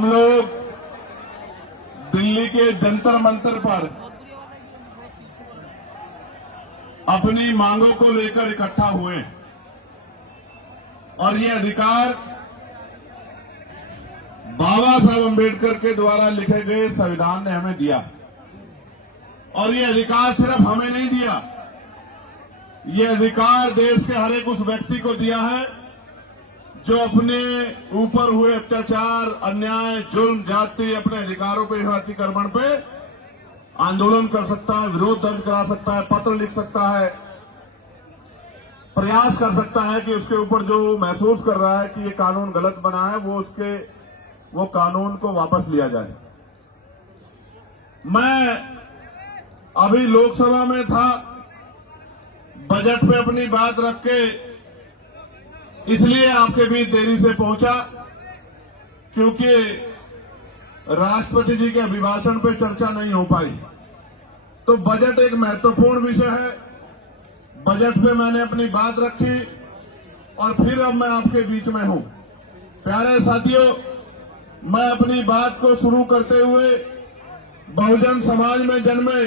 हम लोग दिल्ली के जंतर मंतर पर अपनी मांगों को लेकर इकट्ठा हुए और ये अधिकार बाबा साहब अम्बेडकर के द्वारा लिखे गए संविधान ने हमें दिया। और ये अधिकार सिर्फ हमें नहीं दिया, ये अधिकार देश के हर एक उस व्यक्ति को दिया है जो अपने ऊपर हुए अत्याचार, अन्याय, जुल्म, जाति, अपने अधिकारों पे, अतिक्रमण पे आंदोलन कर सकता है, विरोध दर्ज करा सकता है, पत्र लिख सकता है, प्रयास कर सकता है कि उसके ऊपर जो महसूस कर रहा है कि ये कानून गलत बना है वो कानून को वापस लिया जाए। मैं अभी लोकसभा में था, बजट पे अपनी बात रख के इसलिए आपके बीच देरी से पहुंचा क्योंकि राष्ट्रपति जी के अभिभाषण पे चर्चा नहीं हो पाई। तो बजट एक महत्वपूर्ण विषय है, बजट पे मैंने अपनी बात रखी और फिर अब मैं आपके बीच में हूं। प्यारे साथियों, मैं अपनी बात को शुरू करते हुए बहुजन समाज में जन्मे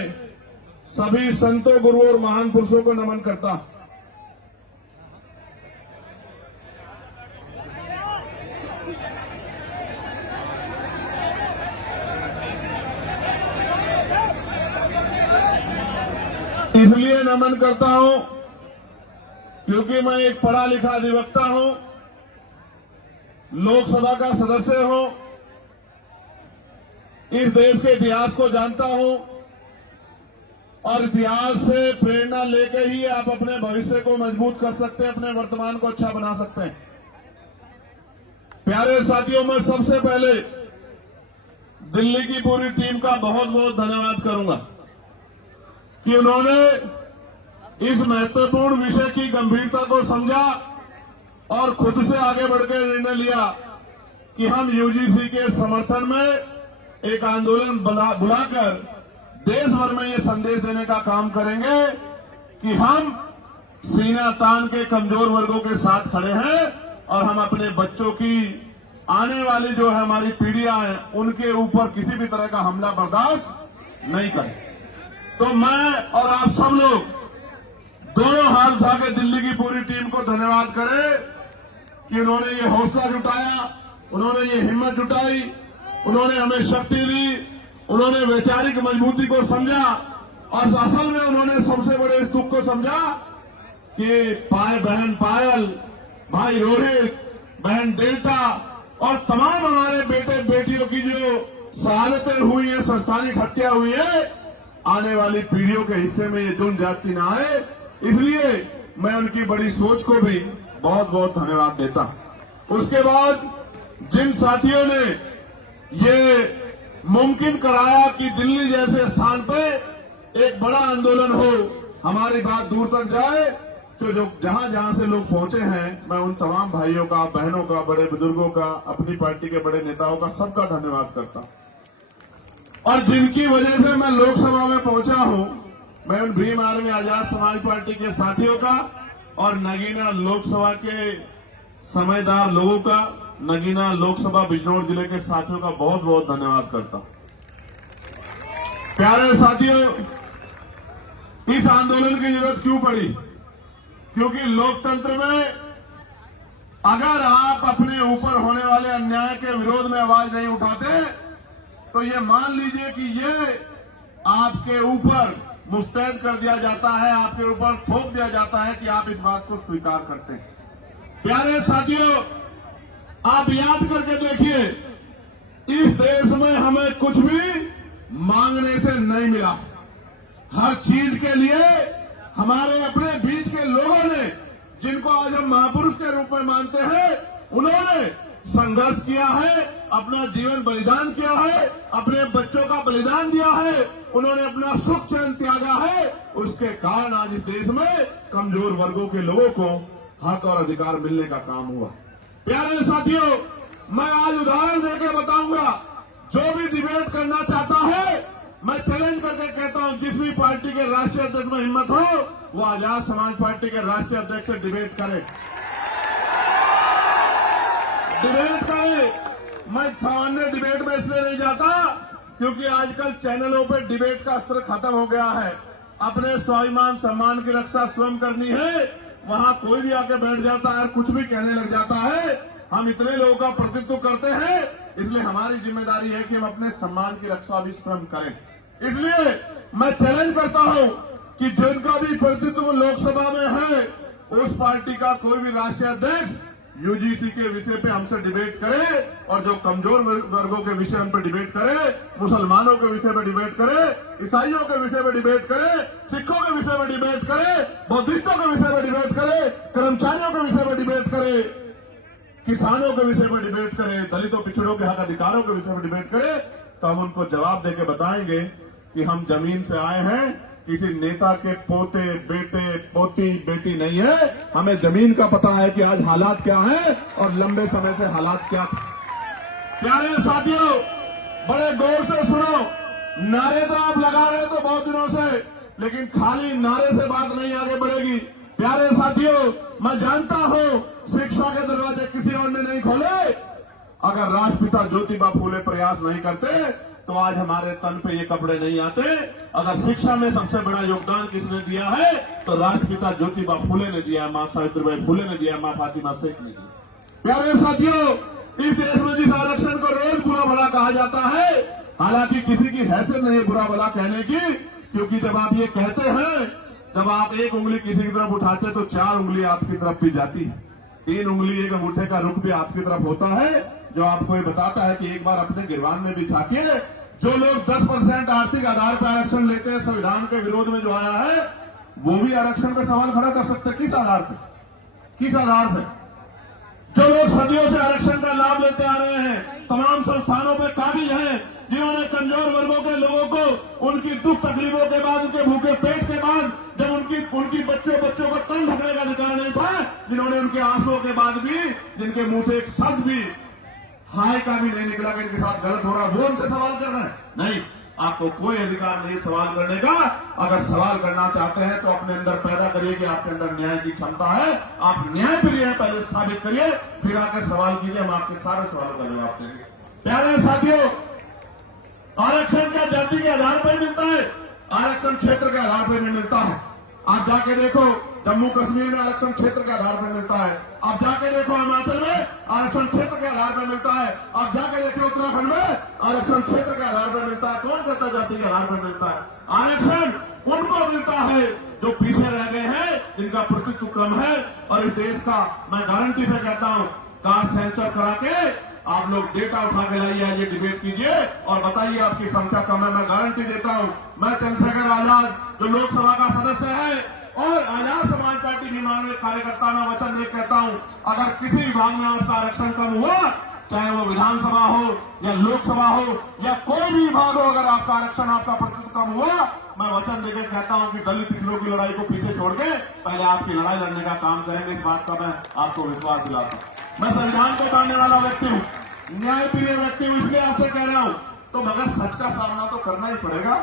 सभी संतों, गुरुओं और महान पुरुषों को नमन करता हूं। इसलिए नमन करता हूं क्योंकि मैं एक पढ़ा लिखा अधिवक्ता हूं, लोकसभा का सदस्य हूं, इस देश के इतिहास को जानता हूं और इतिहास से प्रेरणा लेकर ही आप अपने भविष्य को मजबूत कर सकते हैं, अपने वर्तमान को अच्छा बना सकते हैं। प्यारे साथियों, मैं सबसे पहले दिल्ली की पूरी टीम का बहुत बहुत धन्यवाद करूंगा कि उन्होंने इस महत्वपूर्ण विषय की गंभीरता को समझा और खुद से आगे बढ़कर निर्णय लिया कि हम यूजीसी के समर्थन में एक आंदोलन बुलाकर देश भर में ये संदेश देने का काम करेंगे कि हम सीना तान के कमजोर वर्गों के साथ खड़े हैं और हम अपने बच्चों की आने वाली जो है हमारी पीढ़ियां हैं उनके ऊपर किसी भी तरह का हमला बर्दाश्त नहीं करें। तो मैं और आप सब लोग दोनों हाथ उठा के दिल्ली की पूरी टीम को धन्यवाद करें कि उन्होंने ये हौसला जुटाया, उन्होंने ये हिम्मत जुटाई, उन्होंने हमें शक्ति दी, उन्होंने वैचारिक मजबूती को समझा और असल में उन्होंने सबसे बड़े दुख को समझा कि बहन पायल, भाई रोहित, बहन डेल्टा और तमाम हमारे बेटे बेटियों की जो शहादतें हुई है, संस्थानिक हत्या हुई है, आने वाली पीढ़ियों के हिस्से में ये जुल्म जाति ना आए। इसलिए मैं उनकी बड़ी सोच को भी बहुत बहुत धन्यवाद देता। उसके बाद जिन साथियों ने ये मुमकिन कराया कि दिल्ली जैसे स्थान पे एक बड़ा आंदोलन हो, हमारी बात दूर तक जाए, तो जो जहां जहां से लोग पहुंचे हैं, मैं उन तमाम भाइयों का, बहनों का, बड़े बुजुर्गों का, अपनी पार्टी के बड़े नेताओं का, सबका धन्यवाद करता हूं। और जिनकी वजह से मैं लोकसभा में पहुंचा हूं, मैं उन भीम आर्मी आजाद समाज पार्टी के साथियों का और नगीना लोकसभा के समझदार लोगों का, नगीना लोकसभा बिजनौर जिले के साथियों का बहुत बहुत धन्यवाद करता हूं। प्यारे साथियों, इस आंदोलन की जरूरत क्यों पड़ी? क्योंकि लोकतंत्र में अगर आप अपने ऊपर होने वाले अन्याय के विरोध में आवाज नहीं उठाते तो ये मान लीजिए कि ये आपके ऊपर मुस्तैद कर दिया जाता है, आपके ऊपर थोप दिया जाता है कि आप इस बात को स्वीकार करते हैं। प्यारे साथियों, आप याद करके देखिए, इस देश में हमें कुछ भी मांगने से नहीं मिला। हर चीज के लिए हमारे अपने बीच के लोगों ने, जिनको आज हम महापुरुष के रूप में मानते हैं, उन्होंने संघर्ष किया है, अपना जीवन बलिदान किया है, अपने बच्चों का बलिदान दिया है, उन्होंने अपना सुख चैन त्यागा है। उसके कारण आज इस देश में कमजोर वर्गों के लोगों को हक और अधिकार मिलने का काम हुआ। प्यारे साथियों, मैं आज उदाहरण देकर बताऊंगा, जो भी डिबेट करना चाहता है, मैं चैलेंज करके कहता हूं, जिस भी पार्टी के राष्ट्रीय अध्यक्ष में हिम्मत हो, वो आजाद समाज पार्टी के राष्ट्रीय अध्यक्ष से डिबेट करे। डिबेट करे मैं सामान्य डिबेट में इसलिए नहीं जाता क्योंकि आजकल चैनलों पे डिबेट का अस्त्र खत्म हो गया है। अपने स्वाभिमान सम्मान की रक्षा स्वयं करनी है, वहां कोई भी आके बैठ जाता है और कुछ भी कहने लग जाता है। हम इतने लोगों का प्रतिनिधित्व करते हैं, इसलिए हमारी जिम्मेदारी है कि हम अपने सम्मान की रक्षा भी स्वयं करें। इसलिए मैं चैलेंज करता हूं कि जिनका भी प्रतिनिधित्व लोकसभा में है, उस पार्टी का कोई भी राष्ट्रीय अध्यक्ष यूजीसी के विषय पे हमसे डिबेट करे, और जो कमजोर वर्गों के विषय हम पे डिबेट करे, मुसलमानों के विषय पे डिबेट करे, ईसाइयों के विषय पे डिबेट करे, सिखों के विषय पे डिबेट करे, बौद्धिस्टों के विषय पे डिबेट करे, कर्मचारियों के विषय पे डिबेट करे, किसानों के विषय पर डिबेट करें, दलितों पिछड़ों के हक अधिकारों के विषय पर डिबेट करें, तो हम उनको जवाब देके बताएंगे कि हम जमीन से आए हैं, किसी नेता के पोते बेटे पोती बेटी नहीं है। हमें जमीन का पता है कि आज हालात क्या हैं और लंबे समय से हालात क्या थे। प्यारे साथियों, बड़े गौर से सुनो। नारे तो आप लगा रहे तो बहुत दिनों से, लेकिन खाली नारे से बात नहीं आगे बढ़ेगी। प्यारे साथियों, मैं जानता हूं शिक्षा के दरवाजे किसी और ने नहीं खोले। अगर राष्ट्रपिता ज्योतिबा फूले प्रयास नहीं करते तो आज हमारे तन पे ये कपड़े नहीं आते। अगर शिक्षा में सबसे बड़ा योगदान किसने दिया है तो राष्ट्रपिता ज्योतिबा फूले ने दिया है, मां सावित्रीबाई फूले ने दिया है, मां फातिमा शेख ने दिया। प्यारे साथियों, इस देश में जिस आरक्षण को रोज बुरा भला कहा जाता है, हालांकि किसी की हैसियत नहीं है बुरा भला कहने की, क्योंकि जब आप ये कहते हैं, जब आप एक उंगली किसी की तरफ उठाते तो 4 उंगली आपकी तरफ भी जाती है, 3 उंगली एक अंगूठे का रुख भी आपकी तरफ होता है, जो आपको ये बताता है कि एक बार अपने गिरबान में भी झांकिए। जो लोग 10% आर्थिक आधार पर आरक्षण लेते हैं, संविधान के विरोध में जो आया है, वो भी आरक्षण पे सवाल खड़ा कर सकते हैं। किस आधार पे? किस आधार पे? जो लोग सदियों से आरक्षण का लाभ लेते आ रहे हैं, तमाम संस्थानों पे काबिज हैं, जिन्होंने कमजोर वर्गों के लोगों को उनकी दुख तकलीफों के बाद, उनके भूखे पेट के बाद, जब उनकी बच्चों को तन ढकने का अधिकार नहीं था, जिन्होंने उनके आंसुओं के बाद भी, जिनके मुंह से एक शब्द भी हाय का भी नहीं निकला कि इनके साथ गलत हो रहा, वो उनसे सवाल कर रहे हैं। नहीं, आपको कोई अधिकार नहीं सवाल करने का। अगर सवाल करना चाहते हैं तो अपने अंदर पैदा करिए कि आपके अंदर न्याय की क्षमता है, आप न्याय प्रिय हैं, पहले साबित करिए, फिर आकर सवाल कीजिए, हम आपके सारे सवालों का जवाब देंगे। प्यारे साथियों, आरक्षण क्या जाति के आधार पर मिलता है? आरक्षण क्षेत्र के आधार पर नहीं मिलता है। आप जाके देखो, जम्मू कश्मीर में आरक्षण क्षेत्र के आधार पर मिलता है। आप जाके देखो हिमाचल में आरक्षण क्षेत्र के आधार पर मिलता है। आप जाके देखो उत्तराखंड में आरक्षण क्षेत्र के आधार पर मिलता है। कौन कहता है जाति के आधार पर मिलता है? आरक्षण उनको मिलता है जो पीछे रह गए हैं, जिनका प्रतिनिधित्व कम है। और इस देश का मैं गारंटी से कहता हूं, कास्ट सेंसर करा के आप लोग डेटा उठा के लाइए, ये डिबेट कीजिए और बताइए आपकी संख्या कम है। मैं गारंटी देता हूं, मैं चंद्रशेखर आजाद जो लोकसभा का सदस्य है और आजाद समाज पार्टी विमान में कार्यकर्ता में वचन दे कहता हूं, अगर किसी विभाग में आपका आरक्षण कम हुआ, चाहे वो विधानसभा हो या लोकसभा हो या कोई भी विभाग हो, अगर आपका आरक्षण, आपका प्रतिशत कम हुआ, मैं वचन देकर कहता हूं कि दलित पिछड़ों की लड़ाई को पीछे छोड़ के पहले आपकी लड़ाई लड़ने का काम करेंगे। इस बात का मैं आपको विश्वास दिलाता हूं। मैं संविधान को मानने वाला व्यक्ति हूं, न्याय प्रिय व्यक्ति हूं, इसलिए आपसे कह रहा हूं, तो मगर सच का सामना तो करना ही पड़ेगा।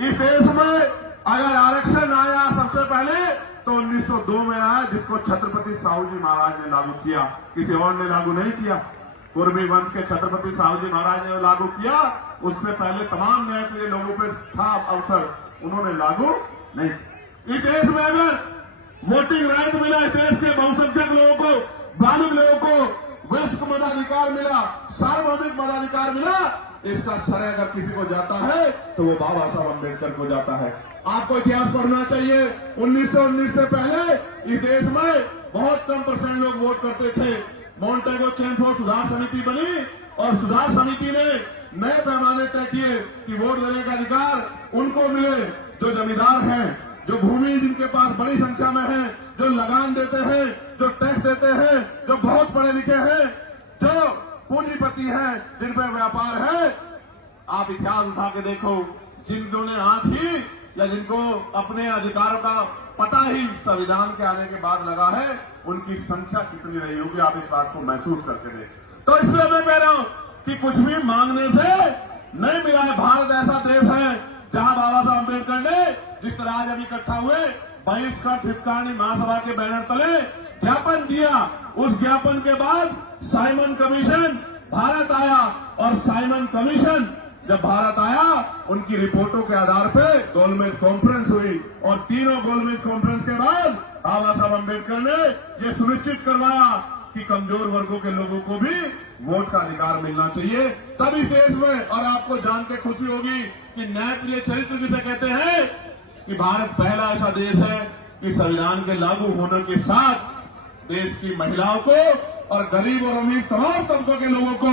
इस देश में अगर आरक्षण आया सबसे पहले तो 1902 में आया, जिसको छत्रपति साहू जी महाराज ने लागू किया, किसी और ने लागू नहीं किया। कुर्मी वंश के छत्रपति साहू जी महाराज ने लागू किया, उससे पहले तमाम न्याय प्रिय लोगों पर था अवसर, उन्होंने लागू नहीं। इस देश में अगर वोटिंग राइट मिला, इस देश के बहुसंख्यक लोगों को, बालिग लोगों को वयस्क मताधिकार मिला, सार्वभौमिक मताधिकार मिला, इसका श्रेय अगर किसी को जाता है तो वो बाबा साहब अम्बेडकर को जाता है। आपको इतिहास पढ़ना चाहिए। 1919 से पहले इस देश में बहुत कम % लोग वोट करते थे। मॉन्टेगो चेमफोर्ड सुधार समिति बनी और सुधार समिति ने नए पैमाने तय किए कि वोट देने का अधिकार उनको मिले जो जमींदार हैं, जो भूमि जिनके पास बड़ी संख्या में है, जो लगान देते हैं, जो टैक्स देते हैं, जो बहुत पढ़े लिखे हैं, जो पूंजीपति हैं, जिन पर व्यापार है। आप इतिहास उठा के देखो, जिन्होंने आंख ही या जिनको अपने अधिकारों का पता ही संविधान के आने के बाद लगा है, उनकी संख्या कितनी रही होगी, आप इस बात को महसूस करके देखें। तो इसलिए मैं कह रहा हूं कि कुछ भी मांगने से नहीं मिला है। भारत ऐसा देश है जहां बाबा साहब अम्बेडकर ने जिस तरह आज हम इकट्ठा हुए, बहिष्कृत हितकानी महासभा के बैनर तले ज्ञापन दिया, उस ज्ञापन के बाद साइमन कमीशन भारत आया और साइमन कमीशन जब भारत आया, उनकी रिपोर्टों के आधार पे गोलमेज कॉन्फ्रेंस हुई और तीनों गोलमेज कॉन्फ्रेंस के बाद बाबा साहब अम्बेडकर ने यह सुनिश्चित करवाया कि कमजोर वर्गों के लोगों को भी वोट का अधिकार मिलना चाहिए। तब इस देश में, और आपको जान के खुशी होगी कि न्यायप्रिय चरित्र जिसे कहते हैं कि भारत पहला ऐसा देश है कि संविधान के लागू होने के साथ देश की महिलाओं को और गरीब और अमीर तमाम तबकों के लोगों को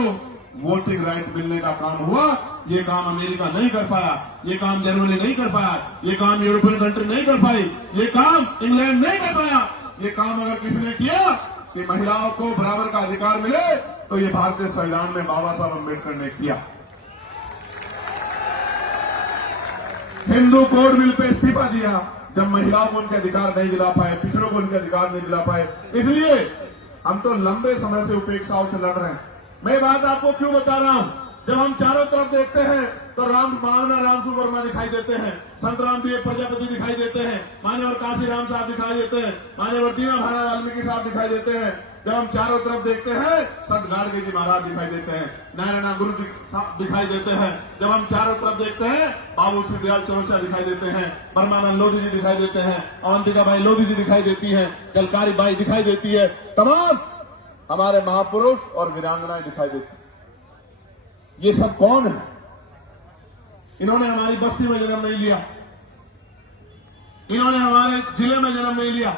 वोटिंग राइट मिलने का काम हुआ। ये काम अमेरिका नहीं कर पाया, ये काम जर्मनी नहीं कर पाया, ये काम यूरोपियन कंट्री नहीं कर पाई, ये काम इंग्लैंड नहीं कर पाया। ये काम अगर किसी ने किया कि महिलाओं को बराबर का अधिकार मिले, तो ये भारतीय संविधान में बाबा साहब अम्बेडकर ने किया। हिंदू कोड बिल पे इस्तीफा दिया जब महिलाओं को उनके अधिकार नहीं दिला पाए, पिछड़ों को उनके अधिकार नहीं दिला पाए। इसलिए हम तो लंबे समय से उपेक्षाओं से लड़ रहे हैं। मैं बात आपको क्यों बता रहा हूं? जब हम चारों तरफ देखते हैं तो माननीय रामसु वर्मा दिखाई देते हैं, संत रामदेव प्रजापति दिखाई देते हैं, मान्यवर काशीराम साहब दिखाई देते हैं, मान्यवर दीना भाना वाल्मीकि साहब दिखाई देते हैं। जब हम चारों तरफ देखते हैं, संत गाडगे जी महाराज दिखाई देते हैं, नारायण गुरु जी दिखाई देते हैं। जब हम चारों तरफ देखते हैं, बाबू श्री दयाल चौरसिया दिखाई देते हैं, परमानंद लोधी जी दिखाई देते हैं, अवंतिका बाई लोधी जी दिखाई देती है, जलकारी बाई दिखाई देती है, तमाम हमारे महापुरुष और वीरांगनाएं दिखाई देती हैं। ये सब कौन है? इन्होंने हमारी बस्ती में जन्म नहीं लिया, इन्होंने हमारे जिले में जन्म नहीं लिया,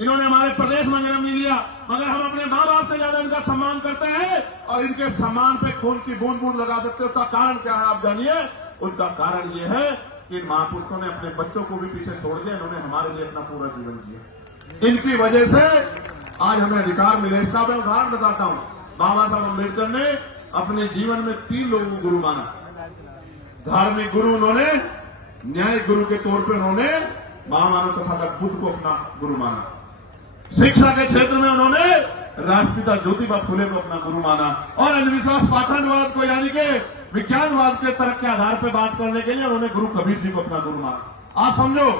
इन्होंने हमारे प्रदेश में जन्म नहीं लिया, मगर हम अपने मां बाप से ज्यादा इनका सम्मान करते हैं और इनके सम्मान पे खून की बूंद बूंद लगा सकते हैं। उसका कारण क्या है आप जानिए? उनका कारण यह है कि इन महापुरुषों ने अपने बच्चों को भी पीछे छोड़ दिया, इन्होंने हमारे लिए अपना पूरा जीवन जिया। इनकी वजह से आज हमें अधिकार मिले। इसका मैं उदाहरण बताता हूं। बाबा साहब अम्बेडकर ने अपने जीवन में 3 लोगों को गुरु माना। धार्मिक गुरु उन्होंने, न्यायिक गुरु के तौर पर उन्होंने महामानव तथागत बुद्ध को अपना गुरु माना। शिक्षा के क्षेत्र में उन्होंने राष्ट्रपिता ज्योतिबा फुले को अपना गुरु माना और अंधविश्वास पाखंडवाद को यानी कि विज्ञानवाद के तर्क के आधार पर बात करने के लिए उन्होंने गुरु कबीर जी को अपना गुरु माना। आप समझो,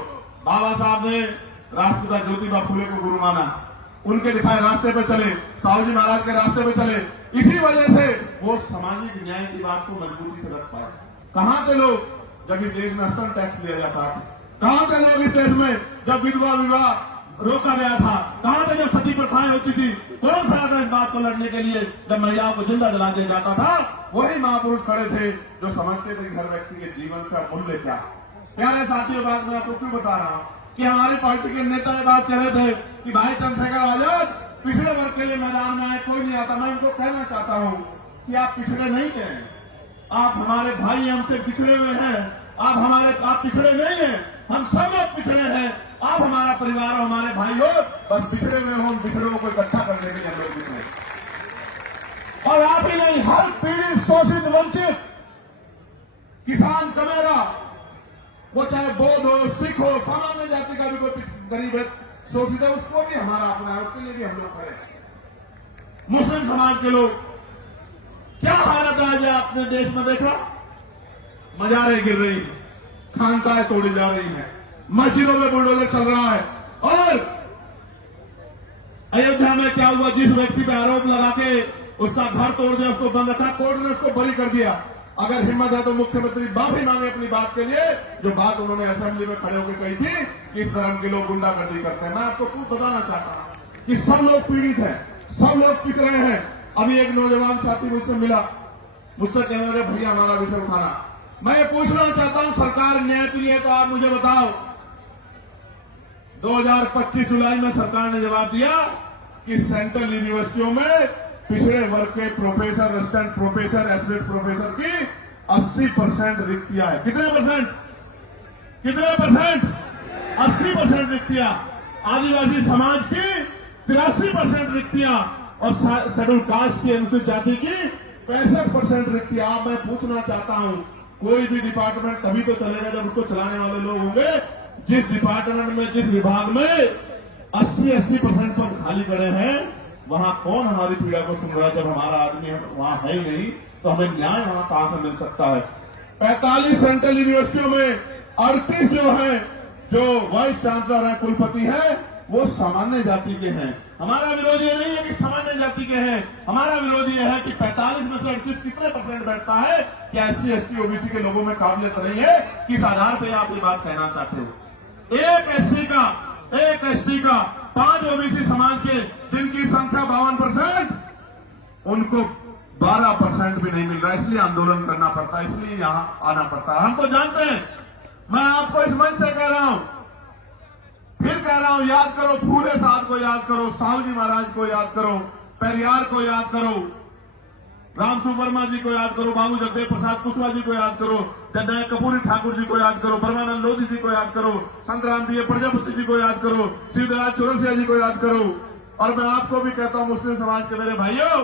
बाबा साहब ने राष्ट्रपिता ज्योतिबा फुले को गुरु माना, उनके दिखाए रास्ते पे चले, साहू जी महाराज के रास्ते पे चले। इसी वजह से वो सामाजिक न्याय की बात को मजबूती से रख पाए। कहां थे लोग जब इस देश में स्तन टैक्स लिया जाता था? कहां थे लोग इस देश में जब विधवा विवाह रोका गया था? कहां थे जब सती प्रथाएं होती थी? कौन सा था इस बात को लड़ने के लिए जब महिलाओं को जिंदा जला दिया जाता था? वही महापुरुष खड़े थे जो समझते थे कि हर व्यक्ति के जीवन का मूल्य क्या है। प्यारे साथियों, बात मैं आपको क्यों बता रहा हूं कि हमारी पार्टी के नेता ने बात कर रहे थे कि भाई चंद्रशेखर आजाद पिछड़े वर्ग के लिए मैदान में आए, कोई नहीं आता। मैं उनको कहना चाहता हूं कि आप पिछड़े नहीं हैं, आप हमारे भाई, हमसे पिछड़े हुए हैं। आप पिछड़े नहीं हैं, हम सब लोग पिछड़े हैं। आप हमारा परिवार हो, हमारे भाई हो, बस बिछड़े हुए हो। उन बिछड़ों को इकट्ठा करने के लिए हम लोग बिछड़े। और आप ही नहीं, हर पीड़ित, शोषित, वंचित, किसान, कमेरा, वो चाहे बौद्ध हो, सिख हो, सामान्य जाति का भी कोई गरीब है, शोषित है, उसको भी हमारा अपना है, उसके लिए भी हम लोग खड़े हैं। मुस्लिम समाज के लोग, क्या हालत आज अपने देश में देख रहा? मजारें गिर रही हैं, खानकाहें तोड़ी जा रही हैं, मस्जिदों में बुलडोजर चल रहा है। और अयोध्या में क्या हुआ? जिस व्यक्ति पे आरोप लगा के उसका घर तोड़ दिया, उसको बंद रखा, कोर्ट ने उसको बरी कर दिया। अगर हिम्मत है तो मुख्यमंत्री माफी मांगे अपनी बात के लिए, जो बात उन्होंने असेंबली में खड़े होकर कही थी कि इस धर्म के लोग गुंडागर्दी करते हैं। मैं आपको कुछ बताना चाहता हूं कि सब लोग पीड़ित हैं, सब लोग पिट रहे हैं। अभी एक नौजवान साथी मुझसे मिला, मुझसे कह रहे भैया हमारा विषय उठाना। मैं ये पूछना चाहता हूं, सरकार न्याय के लिए तो आप मुझे बताओ। 2025 जुलाई में सरकार ने जवाब दिया कि सेंट्रल यूनिवर्सिटियों में पिछड़े वर्ग के professor, assistant professor, associate professor की 80% रिक्तियां है। कितने परसेंट? 80% रिक्तियां। आदिवासी समाज की 83% रिक्तियां और शेड्यूल कास्ट की, अनुसूचित जाति की 65% रिक्तियां। मैं पूछना चाहता हूं, कोई भी डिपार्टमेंट तभी तो चलेगा जब उसको चलाने वाले लोग होंगे। जिस डिपार्टमेंट में, जिस विभाग में 80% पद खाली पड़े हैं, वहां कौन हमारी पीड़ा को सुन रहा है? जब हमारा आदमी वहां है ही नहीं तो हमें न्याय वहां कहां से मिल सकता है? 45 सेंट्रल यूनिवर्सिटियों में 38 जो है, जो वाइस चांसलर है, कुलपति है, वो सामान्य जाति के हैं। हमारा विरोध ये नहीं है कि सामान्य जाति के हैं, हमारा विरोध ये है कि 45 में से 38 कितने परसेंट बैठता है कि SC ST OBC के लोगों में काबिलियत नहीं है। किस आधार पर आप ये बात कहना चाहते हो? एक SC का, एक ST का, 5 OBC समाज के जिनकी संख्या 52%, उनको 12% भी नहीं मिल रहा, इसलिए आंदोलन करना पड़ता है, इसलिए यहां आना पड़ता है। हम तो जानते हैं, मैं आपको इस मंच से कह रहा हूं, फिर कह रहा हूं, याद करो फूले साहब को, याद करो साहू जी महाराज को, याद करो पेरियार को, याद करो रामसु वर्मा जी को, याद करो बाबू जगदेव प्रसाद कुशवाहा जी को, याद करो जननायक कर्पूरी ठाकुर जी को, याद करो ब्रह्मानंद लोधी जी को, याद करो संत राम प्रिय प्रजापति जी को, याद करो शिवराज चौरसिया जी को, याद करो। और मैं आपको भी कहता हूं, मुस्लिम समाज के मेरे भाइयों,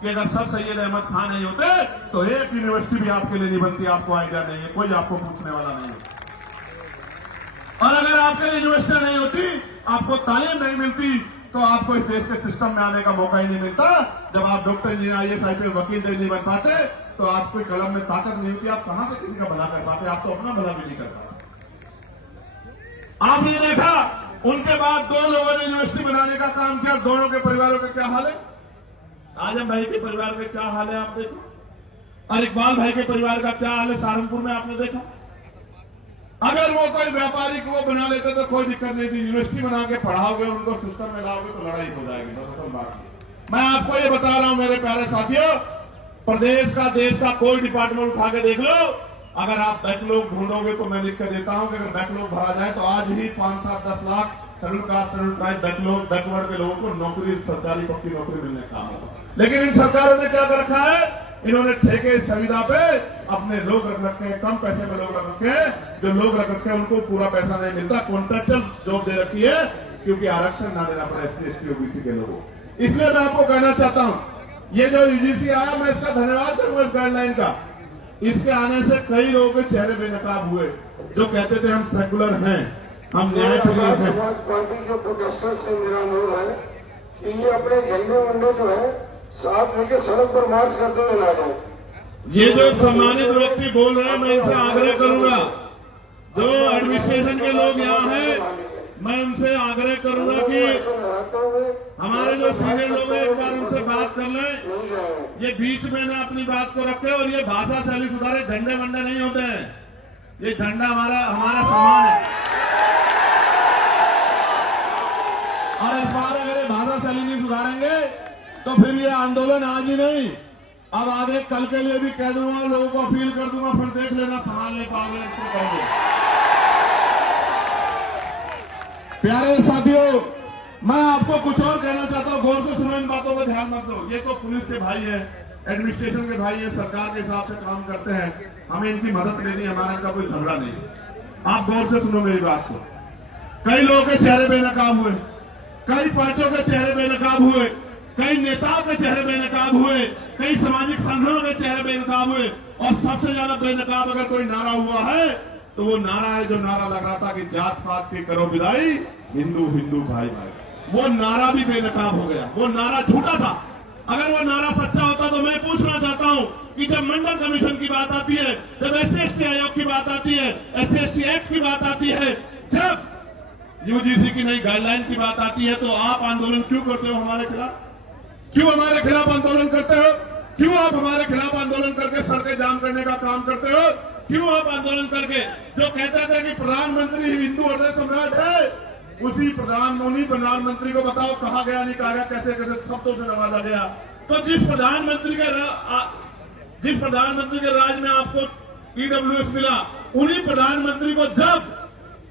कि अगर सर सैयद अहमद खान नहीं होते तो एक यूनिवर्सिटी भी आपके लिए नहीं बनती। आपको आइडिया नहीं है, कोई आपको पूछने वाला नहीं है। और अगर आपके लिए यूनिवर्सिटी नहीं होती, आपको तालीम नहीं मिलती, तो आपको इस देश के सिस्टम में आने का मौका ही नहीं मिलता। जब आप डॉक्टर इंजीनियर IAS IPS वकील नहीं बन पाते, तो आपको कलम में ताकत नहीं होती, आप कहां से किसी का भला कर पाते? आप तो अपना भला भी नहीं कर पाते। आपने देखा, उनके बाद 2 लोगों ने यूनिवर्सिटी बनाने का काम किया, दोनों के परिवारों का क्या हाल है? आजम भाई के परिवार में क्या हाल है आप देखो, और इकबाल भाई के परिवार का क्या हाल है सहारनपुर में आपने देखा। अगर वो कोई व्यापारी को वो बना लेते तो कोई दिक्कत नहीं थी, यूनिवर्सिटी बना के पढ़ाओगे, उनको सिस्टम में लाओगे तो लड़ाई हो जाएगी। बस असल बात मैं आपको ये बता रहा हूं मेरे प्यारे साथियों, प्रदेश का, देश का कोई डिपार्टमेंट उठा के देख लो, अगर आप बैकलॉग ढूंढोगे तो मैं लिख के देता हूं कि अगर बैकलॉग भरा जाए तो आज ही 5, 7, 10 lakh schedule caste, schedule tribe, backlog, backward के लोगों को नौकरी, सरकारी पक्की नौकरी मिलने का होगा। लेकिन इन सरकारों ने क्या कर रखा है? इन्होंने ठेके सुविधा पे अपने लोग रख रखे हैं, कम पैसे में लोग रख रखे हैं, जो लोग रख रखे हैं उनको पूरा पैसा नहीं मिलता, कॉन्ट्रैक्चुअल जॉब दे रखी है, क्योंकि आरक्षण ना देना पड़ा SC ST OBC के लोगों। इसलिए मैं आपको कहना चाहता हूं, ये जो UGC आया, मैं इसका धन्यवाद करूंगा इस गाइडलाइन का। इसके आने से कई लोगों के चेहरे बेनकाब हुए, जो कहते थे हम सेकुलर हैं, हम न्यायप्रिय हैं। समाज पार्टी के प्रोटेस्टर से मेरा अनुरोध है कि ये अपने झंडे वंडे जो है साथ लेके सड़क पर मार्च करते हुए ना जाए। ये जो सम्मानित व्यक्ति बोल रहे हैं, मैं इनसे आग्रह करूंगा, जो एडमिनिस्ट्रेशन के लोग यहाँ हैं, मैं उनसे आग्रह करूंगा कि हमारे जो सीनियर लोग हैं, एक बार उनसे बात कर लें, ये बीच में ना अपनी बात को रखे और ये भाषा शैली सुधारे। झंडे वंडे नहीं होते हैं, ये झंडा हमारा सम्मान है। और इस बार अगर ये भाषा शैली नहीं सुधारेंगे तो फिर ये आंदोलन आज ही नहीं, अब आगे कल के लिए भी कह दूंगा, लोगों को अपील कर दूंगा, फिर देख लेना संभाल नहीं पाओगे इसको कहोगे। प्यारे साथियों, मैं आपको कुछ और कहना चाहता हूं, गौर से सुनो, इन बातों पर ध्यान मत दो। ये तो पुलिस के भाई है, एडमिनिस्ट्रेशन के भाई है, सरकार के हिसाब से काम करते हैं, हमें इनकी मदद लेनी, हमारा इनका कोई झगड़ा नहीं। आप गौर से सुनो मेरी बात को। कई लोगों के चेहरे बेनकाब हुए, कई पार्टियों के चेहरे बेनकाब हुए, कई नेताओं के चेहरे बेनकाब हुए, कई सामाजिक संगठनों के चेहरे बेनकाब हुए, और सबसे ज्यादा बेनकाब अगर कोई नारा हुआ है तो वो नारा है जो नारा लग रहा था कि जात पात की करो विदाई, हिंदू हिंदू भाई भाई। वो नारा भी बेनकाब हो गया, वो नारा झूठा था। अगर वो नारा सच्चा होता तो मैं पूछना चाहता हूं कि जब मंडल कमीशन की बात आती है, जब SC ST आयोग की बात आती है, SC ST एक्ट की बात आती है, जब UGC की नई गाइडलाइन की बात आती है, तो आप आंदोलन क्यों करते हो हमारे खिलाफ? क्यों हमारे खिलाफ आंदोलन करते हो? क्यों आप हमारे खिलाफ आंदोलन करके सड़कें जाम करने का काम करते हो? क्यों आप आंदोलन करके, जो कहते थे कि प्रधानमंत्री हिंदू हृदय सम्राट है, उसी प्रधानमंत्री को बताओ कहा गया, नहीं कहा गया, कैसे कैसे शब्दों से नवाजा गया। तो जिस प्रधानमंत्री के राज में आपको EWS मिला, उन्हीं प्रधानमंत्री को जब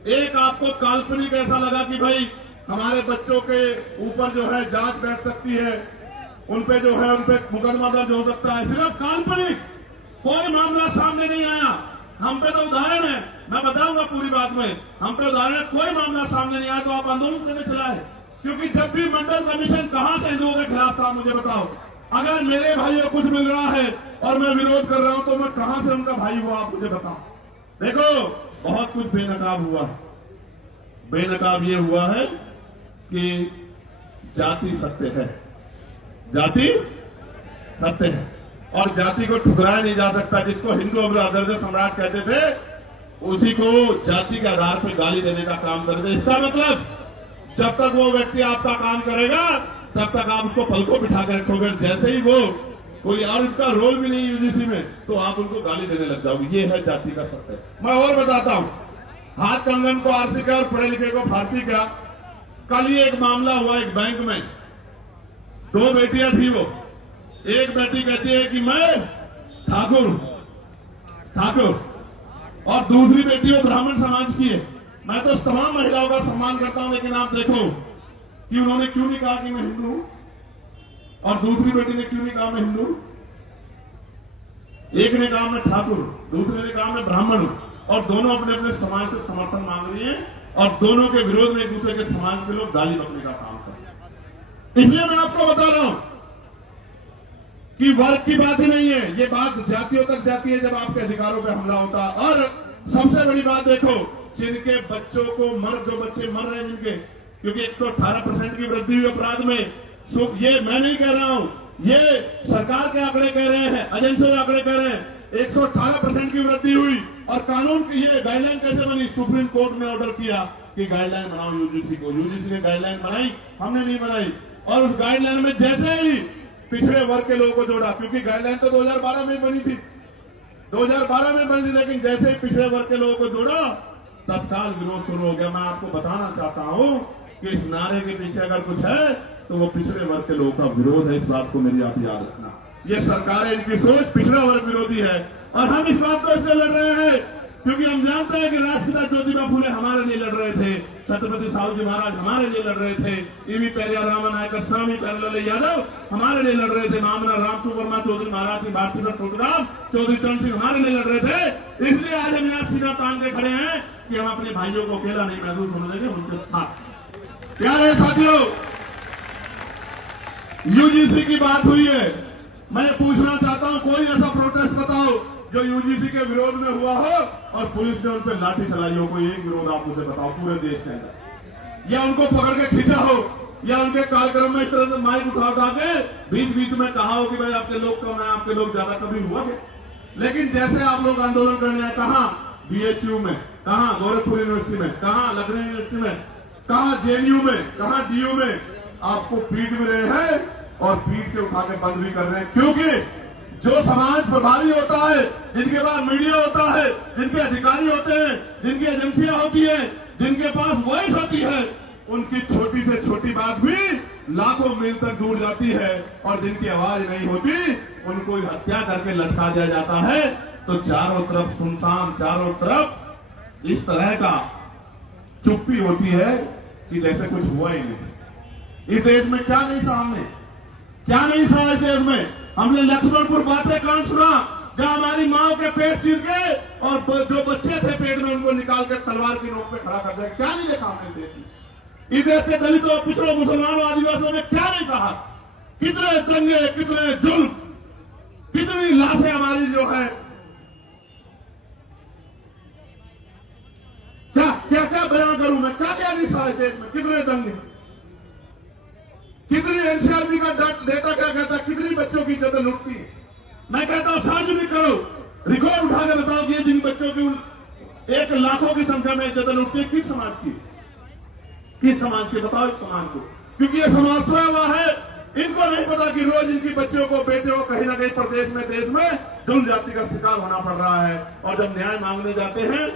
एक आपको काल्पनिक ऐसा लगा कि भाई हमारे बच्चों के ऊपर जो है जांच बैठ सकती है, उनपे जो है उनपे मुकदमा दर्ज हो सकता है, सिर्फ काल्पनिक, कोई मामला सामने नहीं आया। हम पे तो उदाहरण है, मैं बताऊंगा पूरी बात में, हम पे उदाहरण है, कोई मामला सामने नहीं आया तो आप आंदोलन करने चलाए। क्योंकि जब भी मंडल कमीशन कहां से हिंदुओं के खिलाफ था, मुझे बताओ। अगर मेरे भाइयों को कुछ मिल रहा है और मैं विरोध कर रहा हूं तो मैं कहां से उनका भाई हुआ, आप मुझे बताओ। देखो, बहुत कुछ बेनकाब हुआ। बेनकाब ये हुआ है कि जाति सत्य है, जाति सत्य है, और जाति को ठुकराया नहीं जा सकता। जिसको हिंदू हृदय सम्राट कहते थे, उसी को जाति के आधार पर गाली देने का काम करते। इसका मतलब जब तक वो व्यक्ति आपका काम करेगा तब तक आप उसको पलकों बिठा कर रखोगे। जैसे ही वो कोई और उनका रोल भी नहीं यूजीसी में तो आप उनको गाली देने लग जाओगे। ये है जाति का सत्य। मैं और बताता हूं, हाथ कंगन को आरसी का और पढ़े लिखे को फांसी का। कल ही एक मामला हुआ एक बैंक में, 2 बेटियां थी। वो एक बेटी कहती है कि मैं ठाकुर और दूसरी बेटी वो ब्राह्मण समाज की है। मैं तो तमाम महिलाओं का सम्मान करता हूं, लेकिन आप देखो कि उन्होंने क्यों नहीं कहा कि मैं हिंदू हूं और दूसरी बेटी ने क्यों नहीं कहा मैं हिंदू हूं। एक ने कहा मैं ठाकुर, दूसरे ने कहा मैं ब्राह्मण हूं, और दोनों अपने अपने समाज से समर्थन मांग रही है और दोनों के विरोध में एक दूसरे के समाज के लोग गाली बकने का काम कर रहे हैं। इसलिए मैं आपको बता रहा हूं कि वर्ग की बात ही नहीं है, ये बात जातियों तक जाती है जब आपके अधिकारों पर हमला होता है। और सबसे बड़ी बात देखो, जिनके बच्चों को जो बच्चे मर रहे हैं जिनके, क्योंकि 118% की वृद्धि हुई अपराध में। ये मैं नहीं कह रहा हूं, ये सरकार के आंकड़े कह रहे हैं, एजेंसियों के आंकड़े कह रहे हैं। 118% की वृद्धि हुई। और कानून की ये गाइडलाइन कैसे बनी? सुप्रीम कोर्ट ने ऑर्डर किया कि गाइडलाइन बनाओ यूजीसी को। यूजीसी ने गाइडलाइन बनाई, हमने नहीं बनाई। और उस गाइडलाइन में जैसे ही पिछड़े वर्ग के लोगों को जोड़ा, क्योंकि गाइडलाइन तो 2012 में बनी थी, 2012 में बनी थी, लेकिन जैसे ही पिछड़े वर्ग के लोगों को जोड़ा तत्काल विरोध शुरू हो गया। मैं आपको बताना चाहता हूं कि इस नारे के पीछे अगर कुछ है तो वो पिछड़े वर्ग के लोगों का विरोध है। इस बात को मेरी आप याद रखना। ये सरकारें, इनकी सोच पिछड़ा वर्ग विरोधी है। और हम इस बात को इसलिए लड़ रहे हैं क्योंकि हम जानते हैं कि राष्ट्रपिता ज्योतिबा फुले हमारे लिए लड़ रहे थे, छत्रपति साहू महाराज हमारे लिए लड़ रहे थे, ईवी पेरियार रामानायकर स्वामी प्यारेलाल यादव हमारे लिए लड़ रहे थे, मामला राम सुवर्मा चौधरी महाराज सिंह भारती छोटूराम चौधरी चरण सिंह हमारे लिए लड़ रहे थे। इसलिए आज हम यहाँ सीधा तान के खड़े हैं कि हम अपने भाइयों को अकेला नहीं महसूस होने देंगे, उनके साथ। प्यारे साथियों, यूजीसी की बात हुई है, मैं पूछना चाहता हूं कोई ऐसा प्रोटेस्ट बताओ जो यूजीसी के विरोध में हुआ हो और पुलिस ने उन पर लाठी चलाई हो। कोई एक विरोध आप मुझे बताओ पूरे देश के अंदर, या उनको पकड़ के खींचा हो, या उनके कार्यक्रम में इस तरह से माइक उठा के बीच बीच में कहा हो कि भाई आपके लोग कम है, आपके लोग ज्यादा, कभी हुआ क्या? लेकिन जैसे आप लोग आंदोलन करने आए, कहां बीएचयू में, कहां गोरखपुर यूनिवर्सिटी में, कहां लखनऊ यूनिवर्सिटी में, कहां जेएनयू में, कहां डीयू में, आपको पीट भी रहे हैं और पीट के उठा के बंद भी कर रहे हैं। क्योंकि जो समाज प्रभावी होता है, जिनके पास मीडिया होता है, जिनके अधिकारी होते हैं, जिनकी एजेंसियां होती है, जिनके पास वॉइस होती है, उनकी छोटी से छोटी बात भी लाखों मील तक दूर जाती है। और जिनकी आवाज नहीं होती उनको हत्या करके लटका दिया जाता है। तो चारों तरफ सुनसान, चारों तरफ इस तरह का चुप्पी होती है कि जैसे कुछ हुआ ही नहीं। इस देश में क्या नहीं सहा हमने, क्या नहीं सहा इस देश में? हमने लक्ष्मणपुर बातें कांड सुना जहां हमारी माओ के पेट चीर गए और जो बच्चे थे पेट में उनको निकाल कर तलवार की नोक पे खड़ा कर दिया। क्या नहीं देखा हमने देश में? इस देश के दलितों, पिछड़ों, मुसलमानों, आदिवासियों ने क्या नहीं कहा? कितने दंगे, कितने जुल्म, कितनी लाशें हमारी जो है, क्या क्या क्या बयान करूं मैं, क्या क्या नहीं सहा देश में? कितने दंगे, कितनी एनसीआरबी का डेटा क्या कहता है, कितनी बच्चों की इज्जत लुटती है। मैं कहता हूं सार्वजनिक करो, रिकॉर्ड उठा के बताओ कि जिन बच्चों की 1 लाखों की संख्या में इज्जत लुटती है, किस समाज की, किस समाज की? बताओ इस समाज को। क्योंकि ये समाज सोया हुआ है, इनको नहीं पता कि रोज इनकी बच्चों को, बेटियों को कहीं ना कहीं प्रदेश में, देश में जुल्म जाति का शिकार होना पड़ रहा है। और जब न्याय मांगने जाते हैं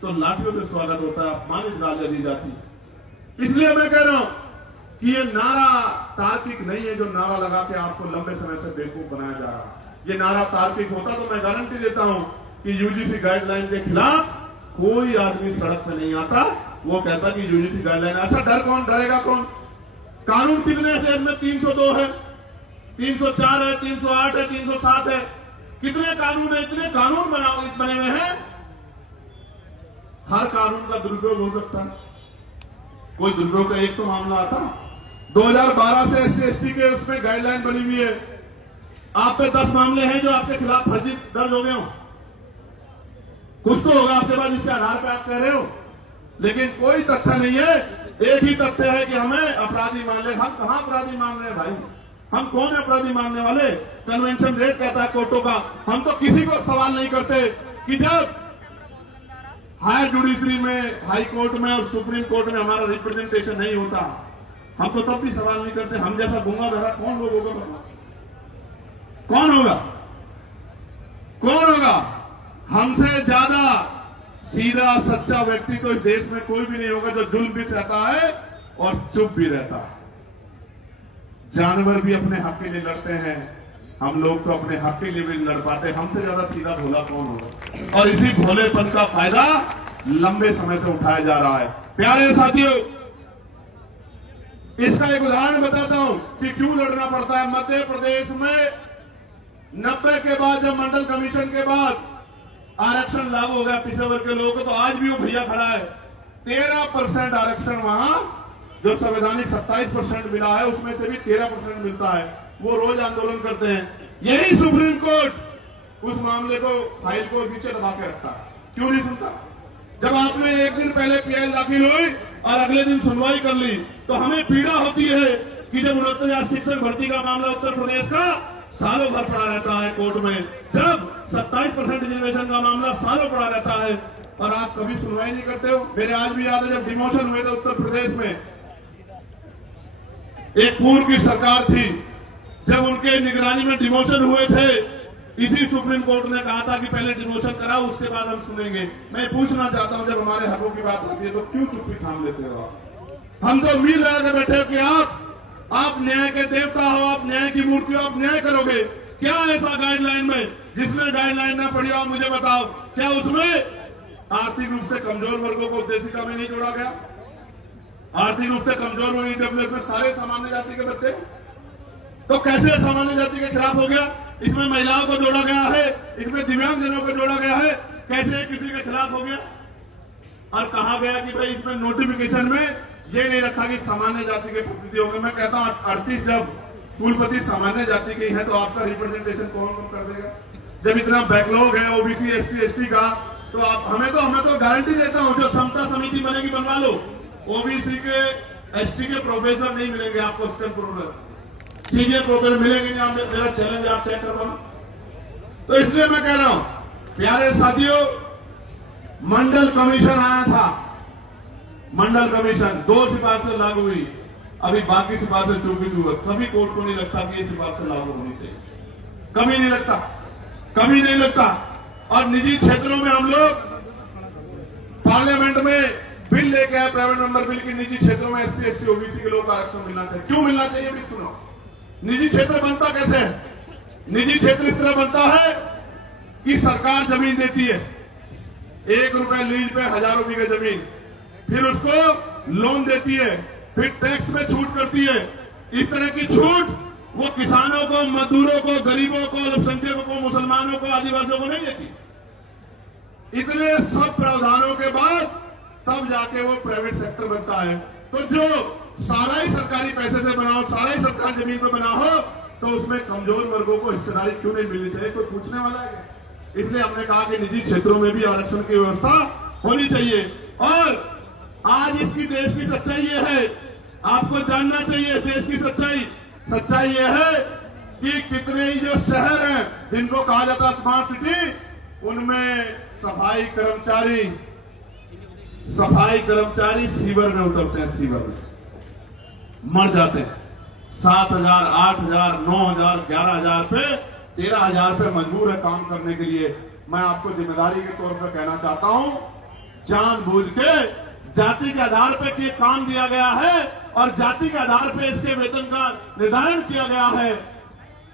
तो लाठियों से स्वागत होता है, अपमानित गालियां दी जाती है। इसलिए मैं कह रहा हूं कि ये नारा तार्किक नहीं है, जो नारा लगा के आपको लंबे समय से बेवकूफ बनाया जा रहा है। ये नारा तार्किक होता तो मैं गारंटी देता हूं कि यूजीसी गाइडलाइन के खिलाफ कोई आदमी सड़क पे नहीं आता। वो कहता कि यूजीसी गाइडलाइन, अच्छा डर कौन, डरेगा कौन? कानून कितने हैं में? 302 है, 304 है, 308 है, 307 है, कितने कानून है? इतने कानून बने हुए हैं, हर कानून का दुरुपयोग हो सकता है। कोई दुरुपयोग का एक तो मामला आता, 2012 से SC/ST के उसमें गाइडलाइन बनी हुई है, आप पे 10 मामले हैं जो आपके खिलाफ फर्जी दर्ज हो गए हो। कुछ तो होगा आपके पास जिसके आधार पर आप कह रहे हो, लेकिन कोई तथ्य नहीं है। एक ही तथ्य है कि हमें अपराधी मान ले। हम कहां अपराधी मान रहे हैं भाई? हम कौन है अपराधी मानने वाले? कन्वेंशन रेट कहता है कोर्टों का। हम तो किसी को सवाल नहीं करते कि जब हायर जुडिशरी में, हाई कोर्ट में और सुप्रीम कोर्ट में हमारा रिप्रेजेंटेशन नहीं होता, हम तो तब भी सवाल नहीं करते। हम जैसा गूंगा बहरा कौन लोग होगा? कौन होगा? कौन होगा? हमसे ज्यादा सीधा सच्चा व्यक्ति तो इस देश में कोई भी नहीं होगा जो जुल्म भी सहता है और चुप भी रहता है। जानवर भी अपने हक के लिए लड़ते हैं, हम लोग तो अपने हक के लिए भी लड़ पाते। हमसे ज्यादा सीधा भोला कौन होगा? और इसी भोलेपन का फायदा लंबे समय से उठाया जा रहा है। प्यारे साथियों, इसका एक उदाहरण बताता हूं कि क्यों लड़ना पड़ता है। मध्य प्रदेश में 90 के बाद, जब मंडल कमीशन के बाद आरक्षण लागू हो गया पिछड़े वर्ग के लोगों को, तो आज भी वो भैया खड़ा है। 13% आरक्षण वहां जो संवैधानिक 27% मिला है, उसमें से भी 13% मिलता है। वो रोज आंदोलन करते हैं। यही सुप्रीम कोर्ट उस मामले को, फाइल को नीचे दबा के रखता है। क्यों नहीं सुनता? जब आपने एक दिन पहले पीएल दाखिल हुई और अगले दिन सुनवाई कर ली, तो हमें पीड़ा होती है कि जब 69,000 शिक्षक भर्ती का मामला उत्तर प्रदेश का सालों भर पड़ा रहता है कोर्ट में, जब 27% रिजर्वेशन का मामला सालों पड़ा रहता है और आप कभी सुनवाई नहीं करते हो। मेरे आज भी याद है जब डिमोशन हुए थे उत्तर प्रदेश में, एक पूर्व की सरकार थी, जब उनके निगरानी में डिमोशन हुए थे, इसी सुप्रीम कोर्ट ने कहा था कि पहले डिमोशन कराओ, उसके बाद हम सुनेंगे। मैं पूछना चाहता हूं, जब हमारे हकों की बात आती है तो क्यों चुप्पी थाम लेते हो आप? हम तो उम्मीद लगा के बैठे हो कि आप न्याय के देवता हो, आप न्याय की मूर्ति हो, आप न्याय करोगे। क्या ऐसा गाइडलाइन में, जिसमें गाइडलाइन ना पड़ी हो, आप मुझे बताओ, क्या उसमें आर्थिक रूप से कमजोर वर्गों को उद्देशिका में नहीं जोड़ा गया? आर्थिक रूप से कमजोर वर्ग ईडब्ल्यूएस में सारे सामान्य जाति के बच्चे, तो कैसे सामान्य जाति के खिलाफ हो गया? इसमें महिलाओं को जोड़ा गया है, इसमें दिव्यांगजनों को जोड़ा गया है, कैसे किसी के खिलाफ हो गया? और कहा गया कि भाई इसमें नोटिफिकेशन में ये नहीं रखा कि सामान्य जाति के प्रतिनिधि होंगे। मैं कहता हूं 38 जब कुलपति सामान्य जाति के है तो आपका रिप्रेजेंटेशन कौन कर देगा? जब इतना बैकलॉग है ओबीसी एससी एसटी का, तो आप हमें तो गारंटी देता हूं, जो समता समिति बनेगी बनवा लो। ओबीसी के एसटी के प्रोफेसर नहीं मिलेंगे आपको, स्टेट प्रोफेसर, सीनियर प्रोफेसर मिलेंगे नहीं। आप मेरा चैलेंज आप चेक करवा। तो इसलिए मैं कह रहा हूं, प्यारे साथियों, मंडल कमीशन आया था, मंडल कमीशन 2 सिफारिशें लागू हुई, अभी बाकी सिफारिशें चूकी हुई। कभी कोर्ट को नहीं लगता कि ये सिफारिशें लागू होनी चाहिए, कभी नहीं लगता, कभी नहीं लगता। और निजी क्षेत्रों में हम लोग पार्लियामेंट में बिल लेके आए, प्राइवेट मेंबर बिल, की निजी क्षेत्रों में एससी एसटी ओबीसी के लोगों को आरक्षण मिलना चाहिए। क्यों मिलना चाहिए भी सुनो। निजी क्षेत्र बनता कैसे है? निजी क्षेत्र इस तरह बनता है कि सरकार जमीन देती है, 1 रुपए लीज पे हजारों बीघे जमीन, फिर उसको लोन देती है, फिर टैक्स में छूट करती है। इस तरह की छूट वो किसानों को, मजदूरों को, गरीबों को, अल्पसंख्यकों को, मुसलमानों को, आदिवासियों को नहीं देती। इतने सब प्रावधानों के बाद तब जाके वो प्राइवेट सेक्टर बनता है। तो जो सारा ही सरकारी पैसे से बना हो, सारा ही सरकारी जमीन पे बना हो, तो उसमें कमजोर वर्गों को हिस्सेदारी क्यों नहीं मिलनी चाहिए? कोई पूछने वाला है? इसलिए हमने कहा कि निजी क्षेत्रों में भी आरक्षण की व्यवस्था होनी चाहिए। और आज इसकी देश की सच्चाई ये है, आपको जानना चाहिए देश की सच्चाई। सच्चाई ये है कि कितने ही जो शहर हैं जिनको कहा जाता है स्मार्ट सिटी, उनमें सफाई कर्मचारी सीवर में उतरते हैं, सीवर में मर जाते हैं। 7,000, 8,000, 9,000, 11,000 पे, 13,000 पे मजबूर है काम करने के लिए। मैं आपको जिम्मेदारी के तौर पर कहना चाहता हूं, जानबूझ के जाति के आधार पर ये काम दिया गया है और जाति के आधार पर इसके वेतन का निर्धारण किया गया है।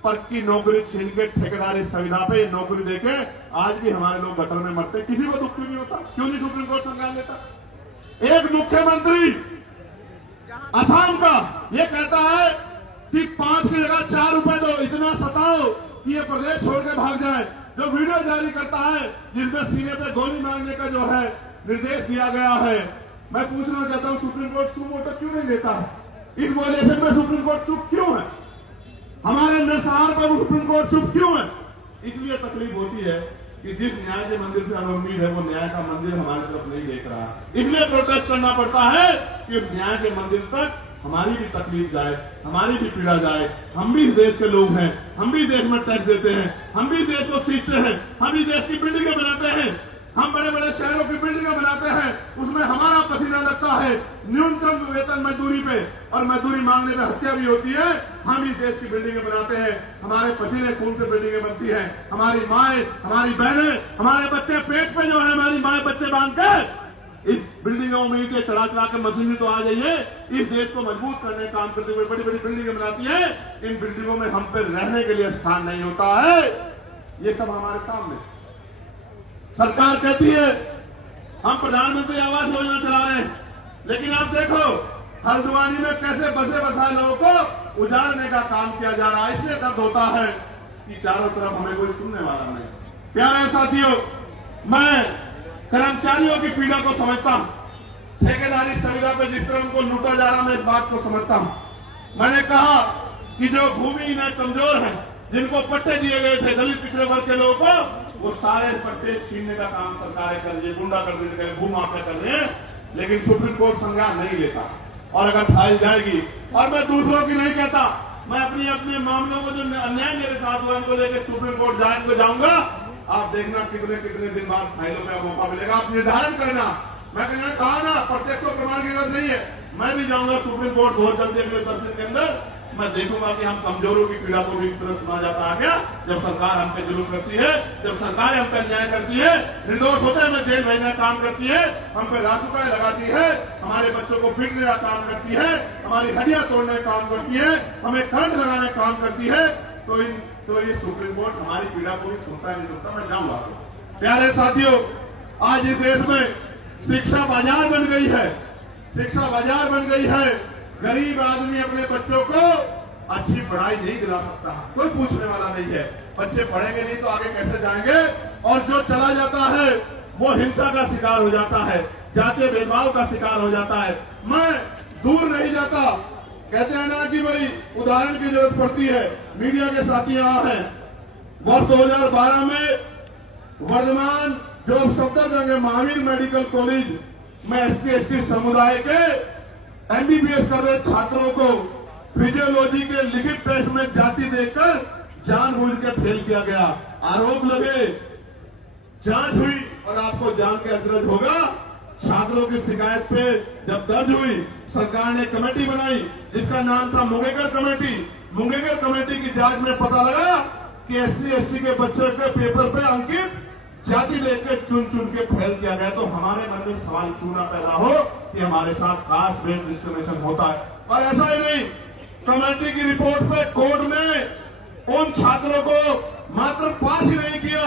पक्की नौकरी छीन के ठेकेदारी सुविधा पे नौकरी देके आज भी हमारे लोग गटर में मरते, किसी को दुख नहीं होता। क्यों नहीं सुप्रीम कोर्ट संज्ञान लेता? एक मुख्यमंत्री असम का ये कहता है कि 5 की जगह 4 रुपए दो, इतना सताओ कि ये प्रदेश छोड़ के भाग जाए। जो वीडियो जारी करता है जिसमें सीने पे गोली मारने का जो है निर्देश दिया गया है, मैं पूछना चाहता हूं सुप्रीम कोर्ट सुमोटो क्यों नहीं लेता है? इस वॉयलेशन में सुप्रीम कोर्ट चुप क्यों है? हमारे नरसंहार पर सुप्रीम कोर्ट चुप क्यों है? इसलिए तकलीफ होती है कि जिस न्याय के मंदिर से हमें उम्मीद है वो न्याय का मंदिर हमारी तरफ नहीं देख रहा। इसलिए प्रोटेस्ट करना पड़ता है कि उस न्याय के मंदिर तक हमारी भी तकलीफ जाए, हमारी भी पीड़ा जाए। हम भी इस देश के लोग हैं, हम भी देश में टैक्स देते हैं, हम भी देश को सीखते हैं, हम भी देश की बिल्डिंगें बनाते हैं। हम बड़े बड़े शहरों की बिल्डिंगें बनाते हैं, उसमें हमारा पसीना लगता है न्यूनतम वेतन मजदूरी पे, और मजदूरी मांगने पे हत्या भी होती है। हम ही देश की बिल्डिंगें बनाते हैं, हमारे पसीने खून से बिल्डिंगें बनती हैं। हमारी माएं, हमारी बहनें, हमारे बच्चे पेट पे जो है हमारी माएं बच्चे बांध कर इस बिल्डिंगों में ईंटें चढ़ा चढ़ा कर मशीनरी तो आ जाइए, इस देश को मजबूत करने का काम करते हुए बड़ी बड़ी बिल्डिंगें बनाती है। इन बिल्डिंगों में हम पे रहने के लिए स्थान नहीं होता है। ये सब हमारे सामने सरकार कहती है हम प्रधानमंत्री आवास योजना चला रहे हैं, लेकिन आप देखो हल्द्वानी में कैसे बसे बसाए लोगों को उजाड़ने का काम किया जा रहा है। इसलिए दर्द होता है कि चारों तरफ हमें कोई सुनने वाला नहीं। प्यारे साथियों, मैं कर्मचारियों की पीड़ा को समझता हूं, ठेकेदारी संविदा पे जिस तरह उनको लूटा जा रहा, मैं इस बात को समझता हूं। मैंने कहा कि जो भूमिहीन है, कमजोर है, जिनको पट्टे दिए गए थे दलित पिछड़े वर्ग के लोगों को, वो सारे पट्टे छीनने का काम सरकारें कर रही है, गुंडा कर रही है, भूमाफिया कर रहे हैं। लेकिन सुप्रीम कोर्ट संज्ञान नहीं लेता, और अगर फाइल जाएगी, और मैं दूसरों की नहीं कहता, मैं अपने अपने मामलों को जो अन्याय मेरे साथ हुआ उनको लेकर सुप्रीम कोर्ट जाऊंगा। आप देखना कितने कितने दिन बाद फाइलों का मौका मिलेगा, आप निर्धारण करना। मैं कहा ना प्रत्यक्ष प्रमाण की जरूरत नहीं है, मैं भी जाऊंगा सुप्रीम कोर्ट बहुत जल्दी अगले 10 दिन के अंदर। मैं देखूंगा कि हम कमजोरों की पीड़ा को भी इस तरह सुना जाता है क्या, जब सरकार हम पे जुल्म करती है, जब सरकार हम पे अन्याय करती है, निर्दोष होते हैं जेल भेजने का काम करती है, हम पे रासुकाएं लगाती है, हमारे बच्चों को पीटने का काम करती है, हमारी हड्डियां तोड़ने का काम करती है, हमें करंट लगाने का काम करती है, तो ये सुप्रीम कोर्ट हमारी पीड़ा को भी सुनता नहीं सुनता। मैं जाऊंगा। प्यारे साथियों, आज इस देश में शिक्षा बाजार बन गई है, शिक्षा बाजार बन गई है। गरीब आदमी अपने बच्चों को अच्छी पढ़ाई नहीं दिला सकता, कोई पूछने वाला नहीं है। बच्चे पढ़ेंगे नहीं तो आगे कैसे जाएंगे, और जो चला जाता है वो हिंसा का शिकार हो जाता है, जातीय भेदभाव का शिकार हो जाता है। मैं दूर नहीं जाता, कहते हैं ना कि भाई उदाहरण की जरूरत पड़ती है। मीडिया के साथी यहाँ हैं, वर्ष 2012 में वर्धमान जो सफदरजंग महावीर मेडिकल कॉलेज में SC/ST समुदाय के MBBS कर रहे छात्रों को फिजियोलॉजी के लिखित टेस्ट में जाति देकर जानबूझ के फेल किया गया। आरोप लगे, जांच हुई, और आपको जान के अचरज होगा, छात्रों की शिकायत पे जब दर्ज हुई, सरकार ने कमेटी बनाई जिसका नाम था मुंगेकर कमेटी। मुंगेकर कमेटी की जांच में पता लगा कि SC/ST के बच्चों के पेपर पे अंकित जाति लेकर चुन चुन के फेल किया गया। तो हमारे मन में सवाल क्यों ना पैदा हो कि हमारे साथ कास्ट बेस्ड डिस्क्रिमिनेशन होता है। और ऐसा ही नहीं, कमेटी की रिपोर्ट पे कोर्ट ने उन छात्रों को मात्र पास ही नहीं किया,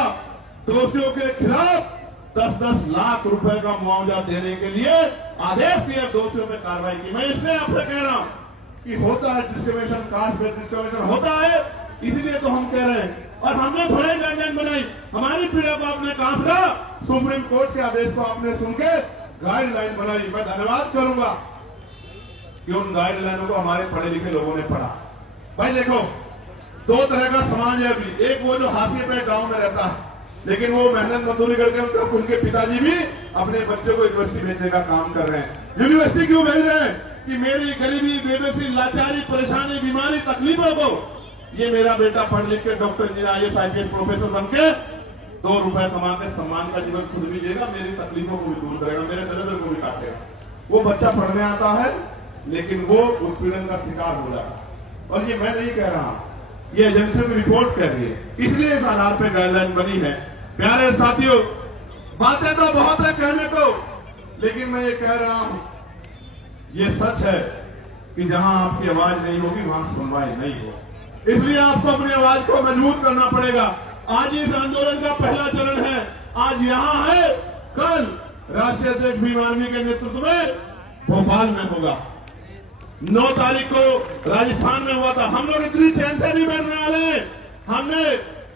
दोषियों के खिलाफ 10-10 लाख रुपए का मुआवजा देने के लिए आदेश दिया, दोषियों पे कार्रवाई की। मैं इसलिए आपसे कह रहा हूं कि होता है डिस्क्रिमिनेशन, कास्ट बेस्ड डिस्क्रिमिनेशन होता है, इसलिए तो हम कह रहे हैं। और हमने थोड़े गाइडलाइन बनाई, हमारी पीड़ा को आपने कांपा, सुप्रीम कोर्ट के आदेश को आपने सुन के गाइडलाइन बनाई। मैं धन्यवाद करूंगा कि उन गाइडलाइनों को हमारे पढ़े लिखे लोगों ने पढ़ा। भाई देखो, दो तरह का समाज है अभी, एक वो जो हाशिए पे गांव में रहता है, लेकिन वो मेहनत मजदूरी करके उनके पिताजी भी अपने बच्चों को यूनिवर्सिटी भेजने का काम कर रहे हैं। यूनिवर्सिटी क्यों भेज रहे हैं कि मेरी गरीबी, बेबसी, लाचारी, परेशानी, बीमारी, तकलीफों को ये मेरा बेटा पढ़ लिख के doctor, engineer, IAS, IPS professor बन के 2 रुपए कमा के सम्मान का जीवन खुद भी जिएगा, मेरी तकलीफों को भी दूर करेगा, मेरे दर्द को भी काटेगा। वो बच्चा पढ़ने आता है लेकिन वो उत्पीड़न का शिकार हो जाता है। और ये मैं नहीं कह रहा, ये एजेंसी की रिपोर्ट कह रही है, इसलिए इस आधार पर गाइडलाइन बनी है। प्यारे साथियों, बातें तो बहुत है कहने को, लेकिन मैं ये कह रहा हूं, ये सच है कि जहां आपकी आवाज नहीं होगी वहां सुनवाई नहीं होगी। इसलिए आपको अपनी आवाज को मजबूत करना पड़ेगा। आज इस आंदोलन का पहला चरण है, आज यहां है, कल राष्ट्रीय अध्यक्ष भीम आर्मी के नेतृत्व में भोपाल में होगा। 9 तारीख को राजस्थान में हुआ था। हम लोग इतनी चैन से नहीं बैठने वाले।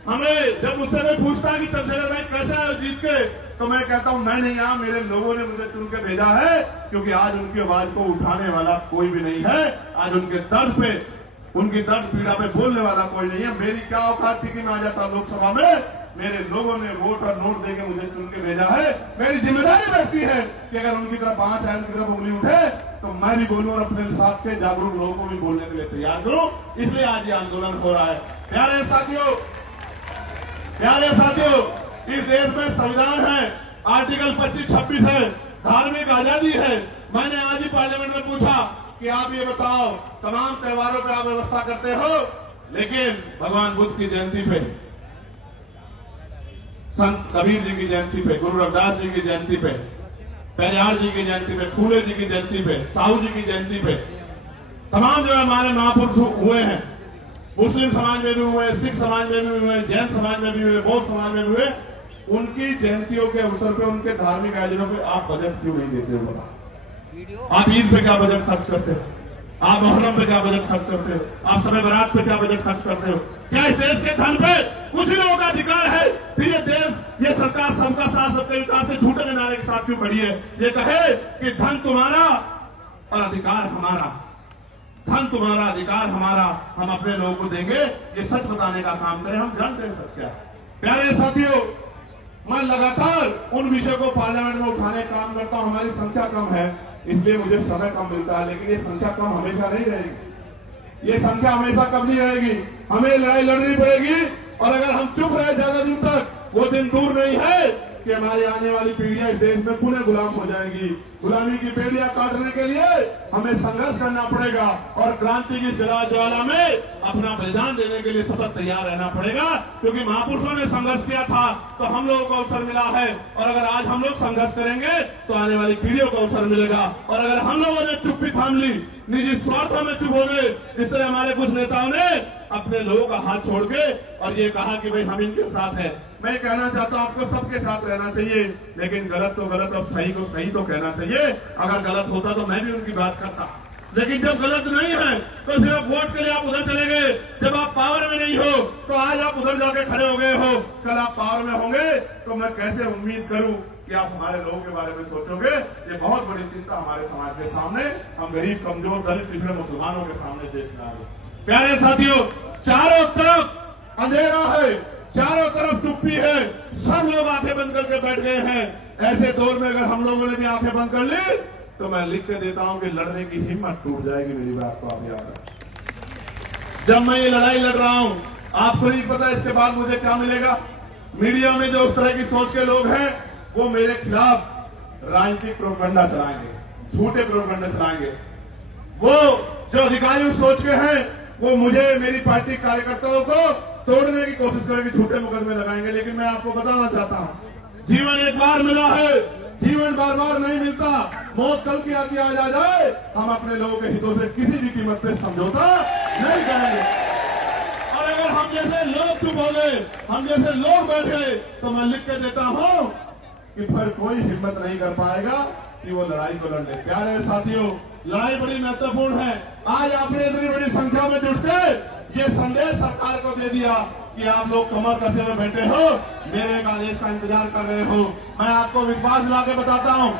हमें जब मुझसे कोई पूछता है कि चंद्रशेखर भाई कैसा है जीत के, तो मैं कहता हूं मैं नहीं आया, मेरे लोगों ने मुझे चुन के भेजा है, क्योंकि आज उनकी आवाज को उठाने वाला कोई भी नहीं है। आज उनके दर्द पे, उनकी दर्द पीड़ा पे बोलने वाला कोई नहीं है। मेरी क्या औकात थी कि मैं आ जाता लोकसभा में, मेरे लोगों ने वोट और नोट देके मुझे चुन के भेजा है। मेरी जिम्मेदारी रहती है कि अगर उनकी तरफ आंच है, उनकी तरफ उंगली उठे, तो मैं भी बोलूं और अपने साथ के जागरूक लोगों को भी बोलने के लिए तैयार करूं। इसलिए आज ये आंदोलन हो रहा है। प्यारे साथियों, इस देश में संविधान है, आर्टिकल 25-26 है, धार्मिक आजादी है। मैंने आज ही पार्लियामेंट में पूछा कि आप ये बताओ, तमाम त्योहारों पे आप व्यवस्था करते हो, लेकिन भगवान बुद्ध की जयंती पे, संत कबीर जी की जयंती पे, गुरु रविदास जी की जयंती पे, पेरियार जी की जयंती पे, फूले जी की जयंती पे, साहू जी की जयंती पे, तमाम जो हमारे महापुरुष हुए हैं, मुस्लिम समाज में भी हुए, सिख समाज में भी हुए, जैन समाज में भी हुए, बौद्ध समाज में भी हुए, उनकी जयंतियों के अवसर पे, उनके धार्मिक आयोजनों पे आप बजट क्यों नहीं देते हो? बताओ। आप ईद पे क्या बजट खर्च करते हो? आप मोहर्रम पे क्या बजट खर्च करते हो? आप समय बारात पे क्या बजट खर्च करते हो? क्या इस देश के धन पे कुछ ही लोगों का अधिकार है? फिर ये देश, ये सरकार सबका साथ सबके विकास के झूठे के नारे के साथ क्यों खड़ी है? ये कहे कि धन तुम्हारा और अधिकार हमारा, धन तुम्हारा अधिकार हमारा, हम अपने लोगों को देंगे, ये सच बताने का काम करें। हम जानते हैं सच क्या। प्यारे साथियों, मैं लगातार उन विषयों को पार्लियामेंट में उठाने का काम करता हूं। हमारी संख्या कम है, इसलिए मुझे समय कम मिलता है, लेकिन ये संख्या कम हमेशा नहीं रहेगी। ये संख्या हमेशा कम नहीं रहेगी। हमें लड़ाई लड़नी पड़ेगी, और अगर हम चुप रहे ज्यादा दिन तक, वो दिन दूर नहीं है कि हमारी आने वाली पीढ़ियां इस देश में पुनः गुलाम हो जाएंगी। गुलामी की बेड़ियां काटने के लिए हमें संघर्ष करना पड़ेगा, और क्रांति की ज्वाला में अपना बलिदान देने के लिए सतत तैयार रहना पड़ेगा, क्योंकि महापुरुषों ने संघर्ष किया था तो हम लोगों को अवसर मिला है। और अगर आज हम लोग संघर्ष करेंगे तो आने वाली पीढ़ियों को अवसर मिलेगा। और अगर हम लोगों ने चुप्पी थाम ली, निजी स्वार्थों में चुप हो गए, इस तरह हमारे कुछ नेताओं ने अपने लोगों का हाथ छोड़ के और ये कहा कि भाई हम इनके साथ हैं। मैं कहना चाहता हूं आपको सबके साथ रहना चाहिए, लेकिन गलत तो गलत और सही को सही तो कहना चाहिए। अगर गलत होता तो मैं भी उनकी बात करता, लेकिन जब गलत नहीं है तो सिर्फ वोट के लिए आप उधर चले गए। जब आप पावर में नहीं हो तो आज आप उधर जाके खड़े हो गए हो, कल आप पावर में होंगे तो मैं कैसे उम्मीद करूं कि आप हमारे लोगों के बारे में सोचोगे। ये बहुत बड़ी चिंता हमारे समाज के सामने, हम गरीब, कमजोर, दलित, पिछड़े मुसलमानों के सामने देखने आ रहे। प्यारे साथियों, चारों तरफ अंधेरा है, चारों तरफ चुप्पी है, सब लोग आंखें बंद करके बैठ गए हैं। ऐसे दौर में अगर हम लोगों ने भी आंखें बंद कर ली तो मैं लिख के देता हूं कि लड़ने की हिम्मत टूट जाएगी। मेरी बात को आप याद रखें। जब मैं ये लड़ाई लड़ रहा हूं, आपको नहीं पता इसके बाद मुझे क्या मिलेगा। मीडिया में जो उस तरह की सोच के लोग हैं, वो मेरे खिलाफ राजनीतिक प्रोपगंडा चलाएंगे, झूठे प्रोपगंडा चलाएंगे। वो जो अधिकारी उस सोच के हैं, वो मुझे, मेरी पार्टी कार्यकर्ताओं को तोड़ने की कोशिश करेंगे, झूठे मुकदमे लगाएंगे। लेकिन मैं आपको बताना चाहता हूं, जीवन एक बार मिला है, जीवन बार बार नहीं मिलता। मौत कल की आगे आ जाए, हम अपने लोगों के हितों से किसी भी कीमत पे समझौता नहीं करेंगे। और अगर हम जैसे लोग चुप हो गए, हम जैसे लोग बैठ गए, तो मैं लिख के देता हूं कि फिर कोई हिम्मत नहीं कर पाएगा कि वो लड़ाई को लड़ ले। प्यारे साथियों, लड़ाई बड़ी महत्वपूर्ण है। आज आपने इतनी बड़ी संख्या में जुट के ये संदेश सरकार को दे दिया कि आप लोग कमर कसे हुए बैठे हो, मेरे एक आदेश का इंतजार कर रहे हो। मैं आपको विश्वास दिला के बताता हूं,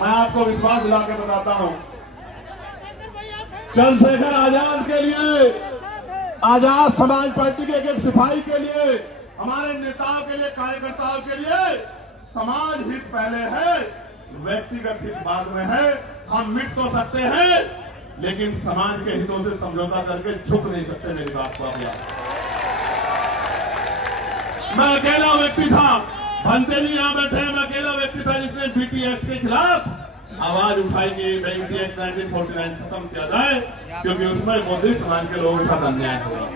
मैं आपको विश्वास दिला के बताता हूं, चंद्रशेखर आजाद के लिए, आजाद समाज पार्टी के एक सिपाही के लिए, हमारे नेताओं के लिए, कार्यकर्ताओं के लिए समाज हित पहले है, व्यक्तिगत हित बाद में है। हम मिट तो सकते हैं, लेकिन समाज के हितों से समझौता करके झुक नहीं सकते। मेरी बात को आप याद। मैं अकेला व्यक्ति था, भंते जी यहां बैठे हैं, मैं अकेला व्यक्ति था जिसने बीटी एक्ट के खिलाफ आवाज उठाई कि बीटी एक्ट 1949 खत्म किया जाए, क्योंकि उसमें मोदी समाज के लोगों के साथ अन्याय हुआ।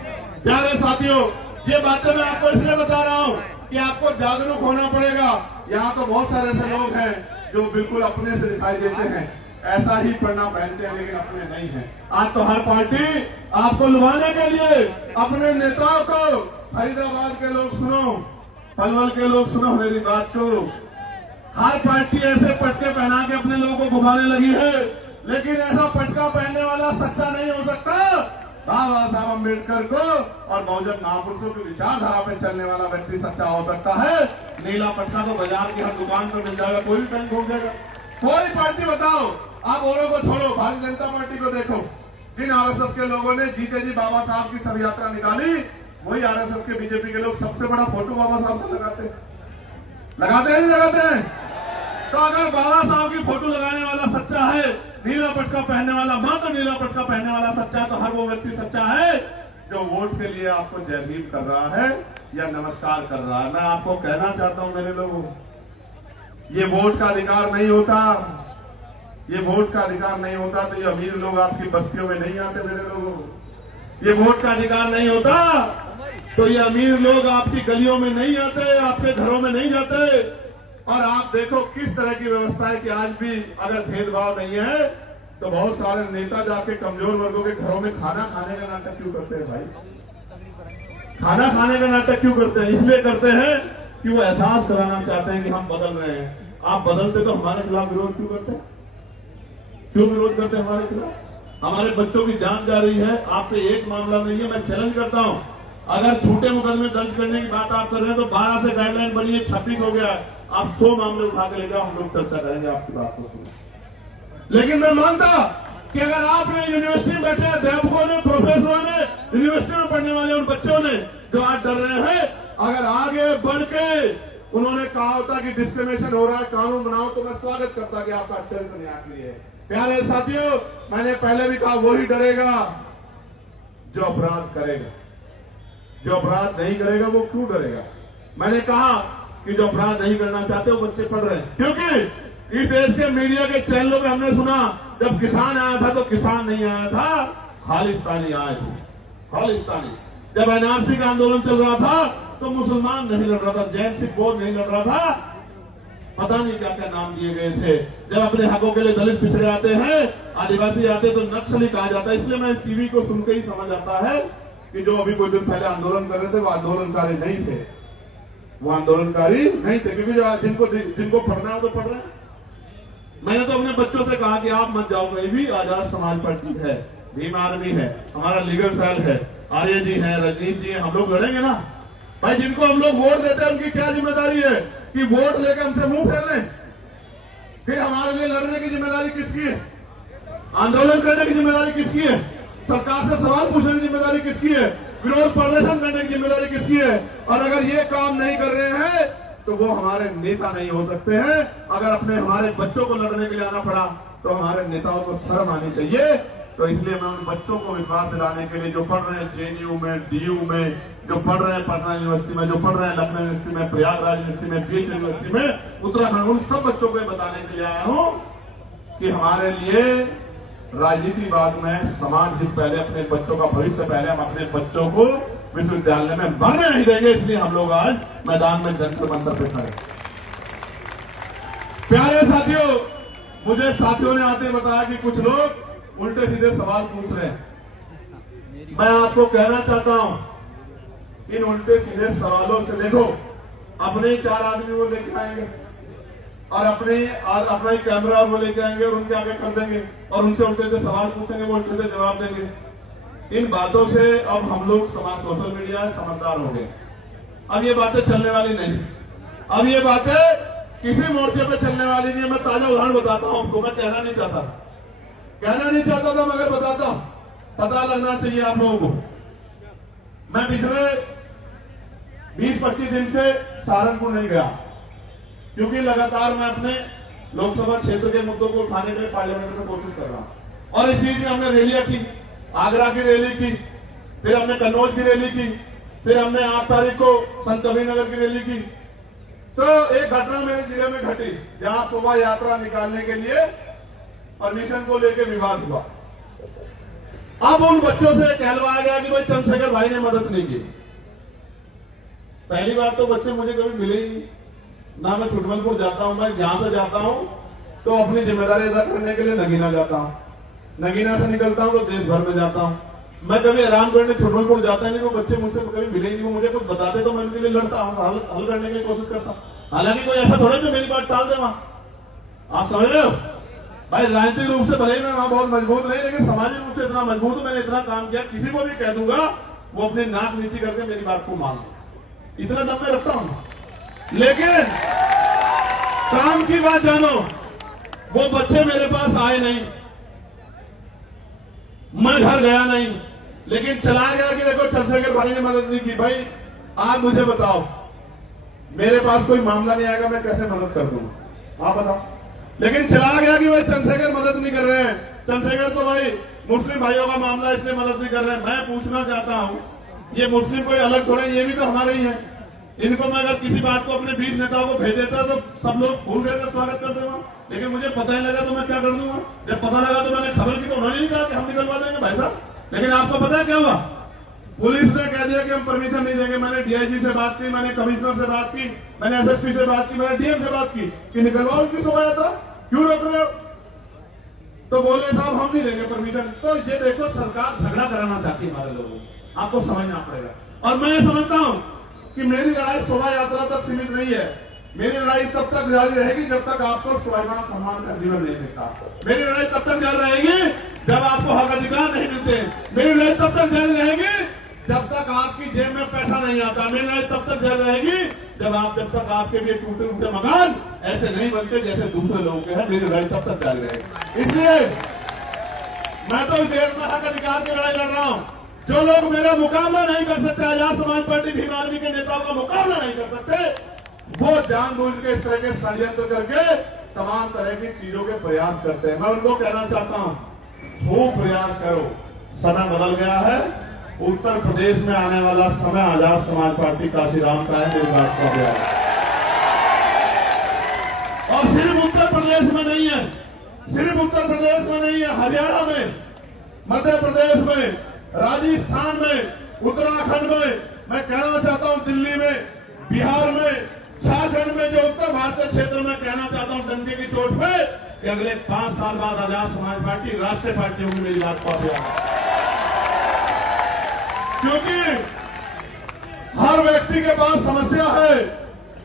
प्यारे साथियों, ये बातें मैं आपको इसलिए बता रहा हूं कि आपको जागरूक होना पड़ेगा। यहाँ तो बहुत सारे ऐसे लोग हैं जो बिल्कुल अपने से दिखाई देते हैं, ऐसा ही पढ़ना पहनते हैं, लेकिन अपने नहीं हैं। आज तो हर पार्टी आपको लुभाने के लिए अपने नेताओं को, फरीदाबाद के लोग सुनो, पलवल के लोग सुनो मेरी बात को, हर पार्टी ऐसे पटके पहना के अपने लोगों को घुमाने लगी है। लेकिन ऐसा पटका पहनने वाला सच्चा नहीं हो सकता। बाबा साहब अम्बेडकर को और बहुजन महापुरुषों की विचारधारा पे चलने वाला व्यक्ति सच्चा हो सकता है। नीला पटका तो बाजार की हर दुकान पर मिल जाएगा, कोई भी पहन घूम जाएगा। कोई पार्टी बताओ, आप औरों को छोड़ो, भारतीय जनता पार्टी को देखो। जिन आरएसएस के लोगों ने जीते जी बाबा साहब की शव यात्रा निकाली, वही आरएसएस के, बीजेपी के लोग सबसे बड़ा फोटो बाबा साहब का लगाते हैं नहीं लगाते हैं? तो अगर बाबा साहब की फोटो लगाने वाला सच्चा है, नीला पटका पहनने वाला, मात्र नीला पटका पहनने वाला सच्चा है, तो हर वो व्यक्ति सच्चा है जो वोट के लिए आपको जय भीम कर रहा है या नमस्कार कर रहा है। मैं आपको कहना चाहता हूं मेरे लोगों, ये वोट का अधिकार नहीं होता, ये वोट का अधिकार नहीं होता तो ये अमीर लोग आपकी बस्तियों में नहीं आते मेरे लोगों। ये वोट का अधिकार नहीं होता तो ये अमीर लोग आपकी गलियों में नहीं आते, आपके घरों में नहीं जाते। और आप देखो किस तरह की व्यवस्था है कि आज भी अगर भेदभाव नहीं है तो बहुत सारे नेता जाके कमजोर वर्गों के घरों में खाना खाने का नाटक क्यों करते हैं भाई? खाना खाने का नाटक क्यों करते हैं? इसलिए करते हैं कि वो एहसास कराना चाहते हैं कि हम बदल रहे हैं। आप बदलते तो हमारे खिलाफ विरोध क्यों करते हैं? क्यों विरोध करते हैं हमारे खिलाफ? हमारे बच्चों की जान जा रही है, आप पे एक मामला नहीं है। मैं चैलेंज करता हूं, अगर झूठे मुकदमे दर्ज करने की बात आप कर रहे हैं तो 12 से गाइडलाइन बनी है, 26 हो गया। आप 100 मामले उठा के लेकर हम लोग चर्चा करेंगे आपकी बात को सुन। लेकिन मैं मानता कि अगर आपने यूनिवर्सिटी में बैठे अध्यापकों ने, प्रोफेसरों ने, यूनिवर्सिटी में पढ़ने वाले उन बच्चों ने जो आज डर रहे हैं, अगर आगे बढ़ के उन्होंने कहा होता कि डिस्क्रिमिनेशन हो रहा है, कानून बनाओ, तो मैं स्वागत करता कि आपका चरित्र न्याय के लिए। प्यारे साथियों, मैंने पहले भी कहा वही डरेगा जो अपराध करेगा। जो अपराध नहीं करेगा वो क्यों डरेगा? मैंने कहा कि जो अपराध नहीं करना चाहते वो बच्चे पढ़ रहे हैं, क्योंकि इस देश के मीडिया के चैनलों पे हमने सुना जब किसान आया था तो किसान नहीं आया था, खालिस्तानी आए थे। खालिस्तानी। जब एनआरसी का आंदोलन चल रहा था तो मुसलमान नहीं लड़ रहा था, जैन सिख बोर्ड नहीं लड़ रहा था, पता नहीं क्या क्या नाम दिए गए थे। जब अपने हकों के लिए दलित पिछड़े आते हैं, आदिवासी आते तो नक्सली कहा जाता है। इसलिए मैं टीवी को सुनकर ही समझ आता है कि जो अभी कुछ दिन पहले आंदोलन कर रहे थे वो आंदोलनकारी नहीं थे, वो आंदोलनकारी नहीं थे, क्योंकि जो जिनको पढ़ना है वो तो पढ़ रहे हैं। मैंने तो अपने बच्चों से कहा कि आप मत जाओ कहीं भी, आजाद समाज पार्टी है, भीम आर्मी है, हमारा लीगल सेल है, आर्य जी है, रजनीश जी है, हम लोग लड़ेंगे ना भाई। जिनको हम लोग वोट देते हैं उनकी क्या जिम्मेदारी है कि वोट लेकर हमसे मुंह फेर लें? फिर हमारे लिए लड़ने की जिम्मेदारी किसकी है? आंदोलन करने की जिम्मेदारी किसकी है? सरकार से सवाल पूछने की जिम्मेदारी किसकी है? विरोध प्रदर्शन करने की जिम्मेदारी किसकी है? और अगर ये काम नहीं कर रहे हैं तो वो हमारे नेता नहीं हो सकते हैं। अगर अपने हमारे बच्चों को लड़ने के लिए आना पड़ा तो हमारे नेताओं को शर्म आनी चाहिए। तो इसलिए मैं उन बच्चों को विश्वास दिलाने के लिए जो पढ़ रहे हैं जेएनयू में, डीयू में, जो पढ़ रहे हैं पटना यूनिवर्सिटी में, जो पढ़ रहे हैं लखनऊ यूनिवर्सिटी में, प्रयागराज यूनिवर्सिटी में, बीएच यूनिवर्सिटी में, उत्तराखंड, उन सब बच्चों को बताने के लिए आया हूं कि हमारे लिए राजनीति बाद में, समाज हित पहले, अपने बच्चों का भविष्य पहले। हम अपने बच्चों को विश्वविद्यालय में मरने नहीं देंगे, इसलिए हम लोग आज मैदान में जंतर मंतर पे खड़े। प्यारे साथियों, मुझे साथियों ने आते बताया कि कुछ लोग उल्टे सीधे सवाल पूछ रहे हैं। मैं आपको कहना चाहता हूं, इन उल्टे सीधे सवालों से देखो, अपने 4 आदमी वो लेके आएंगे और अपना ही कैमरा वो लेके आएंगे और उनके आगे कर देंगे और उनसे उल्टे से सवाल पूछेंगे, वो उल्टे से जवाब देंगे। इन बातों से अब हम लोग समाज, सोशल मीडिया है, समझदार हो गए। अब ये बातें चलने वाली नहीं, अब ये बातें किसी मोर्चे पे चलने वाली नहीं है। मैं ताजा उदाहरण बताता हूं आपको, मैं कहना नहीं चाहता था मगर बताता हूं, पता लगना चाहिए आप लोगों को। मैं पिछले 20-25 दिन से सहारनपुर नहीं गया, क्योंकि लगातार मैं अपने लोकसभा क्षेत्र के मुद्दों को उठाने के लिए पार्लियामेंट में कोशिश कर रहा हूं। और इस बीच में हमने रैलियां की, आगरा की रैली की, फिर हमने कन्नौज की रैली की, फिर हमने 8 तारीख को संत कबीरनगर की रैली की। तो एक घटना मेरे जिले में घटी, जहां शोभा यात्रा निकालने के लिए परमिशन को लेकर विवाद हुआ। अब उन बच्चों से कहलवाया गया कि भाई चंद्रशेखर भाई ने मदद नहीं की। पहली बात तो बच्चे मुझे कभी मिले ही नहीं, ना मैं छुटमलपुर जाता हूं। मैं यहां से जाता हूं तो अपनी जिम्मेदारी अदा करने के लिए नगीना जाता हूं, नगीना से निकलता हूं तो देश भर में जाता हूं। मैं कभी आराम करने छुटमलपुर जाता नहीं, वो बच्चे मुझसे कभी मिले ही नहीं। वो मुझे कुछ बताते तो मैं उनके लिए लड़ता हूं, हल करने की कोशिश करता हूं। हालांकि कोई ऐसा थोड़ा जो मेरी बात टाल दे वहां, आप समझ रहे हो भाई। राजनीतिक रूप से भले ही मैं वहां बहुत मजबूत नहीं, लेकिन सामाजिक रूप से इतना मजबूत हूं, मैंने इतना काम किया, किसी को भी कह दूंगा वो अपनी नाक नीची करके मेरी बात को मान लो, इतना दम मैं रखता हूं। लेकिन काम की बात जानो, वो बच्चे मेरे पास आए नहीं, मैं घर गया नहीं, लेकिन चलाया गया कि देखो चंद्रशेखर भाई ने मदद नहीं की। भाई आप मुझे बताओ, मेरे पास कोई मामला नहीं आएगा, मैं कैसे मदद कर दूंगा, आप बताओ। लेकिन चला गया कि भाई चंद्रशेखर मदद नहीं कर रहे हैं, चंद्रशेखर तो भाई मुस्लिम भाइयों का मामला इसलिए मदद नहीं कर रहे हैं। मैं पूछना चाहता हूं, ये मुस्लिम कोई अलग थोड़े, ये भी तो हमारे ही हैं। इनको मैं अगर किसी बात को अपने 20 नेताओं को भेज देता तो सब लोग फूल कर स्वागत करते वहां, लेकिन मुझे पता ही लगा तो मैं क्या कर दूंगा। जब पता लगा तो मैंने खबर की तो उन्होंने नहीं कहा कि हम निकलवा देंगे भाई साहब। लेकिन आपको पता है क्या हुआ? पुलिस ने कह दिया कि हम परमिशन नहीं देंगे। मैंने डीआईजी से बात की, मैंने कमिश्नर से बात की, मैंने एसएसपी से बात की, मैंने डीएम से बात की कि निकलवाओ उनकी शोभा यात्रा, क्यों रोक रहे हो? तो बोले साहब हम नहीं देंगे परमिशन। तो ये देखो सरकार झगड़ा कराना चाहती है हमारे लोगों को, आपको समझना पड़ेगा। और मैं ये समझता हूं कि मेरी लड़ाई शोभा यात्रा तक सीमित नहीं है। मेरी लड़ाई तब तक जारी रहेगी जब तक आपको स्वाभिमान सम्मान का जीवन नहीं मिलता। मेरी लड़ाई तब तक जारी रहेगी जब आपको हक अधिकार नहीं मिलते। मेरी लड़ाई तब तक जारी रहेगी जब तक आपकी जेब में पैसा नहीं आता। मेरी लड़ाई तब तक जारी रहेगी जब तक आपके लिए टूटे टूटे मकान ऐसे नहीं बनते जैसे दूसरे लोगों के हैं। मेरी लड़ाई तब तक जारी रहेगी। इसलिए मैं तो इस देश में हक अधिकार की लड़ाई लड़ रहा हूं। जो लोग मेरा मुकाबला नहीं कर सकते, आजाद समाज पार्टी भीम आर्मी के नेताओं का मुकाबला नहीं कर सकते, वो जानबूझ के इस तरह के षड्यंत्र करके तमाम तरह की चीजों के प्रयास करते हैं। मैं उनको कहना चाहता हूं, खूब प्रयास करो, समय बदल गया है। उत्तर प्रदेश में आने वाला समय आजाद समाज पार्टी काशीराम का है, मेरी बात का प्रयास। और सिर्फ उत्तर प्रदेश में नहीं है, सिर्फ उत्तर प्रदेश में नहीं है, हरियाणा में, मध्य प्रदेश में, राजस्थान में, उत्तराखंड में, मैं कहना चाहता हूं दिल्ली में, बिहार में, झारखंड में, जो उत्तर भारतीय क्षेत्र में कहना चाहता हूं डंके की चोट पे कि अगले 5 साल बाद आजाद समाज पार्टी राष्ट्रीय पार्टी होगी। मेरी बात को क्योंकि हर व्यक्ति के पास समस्या है,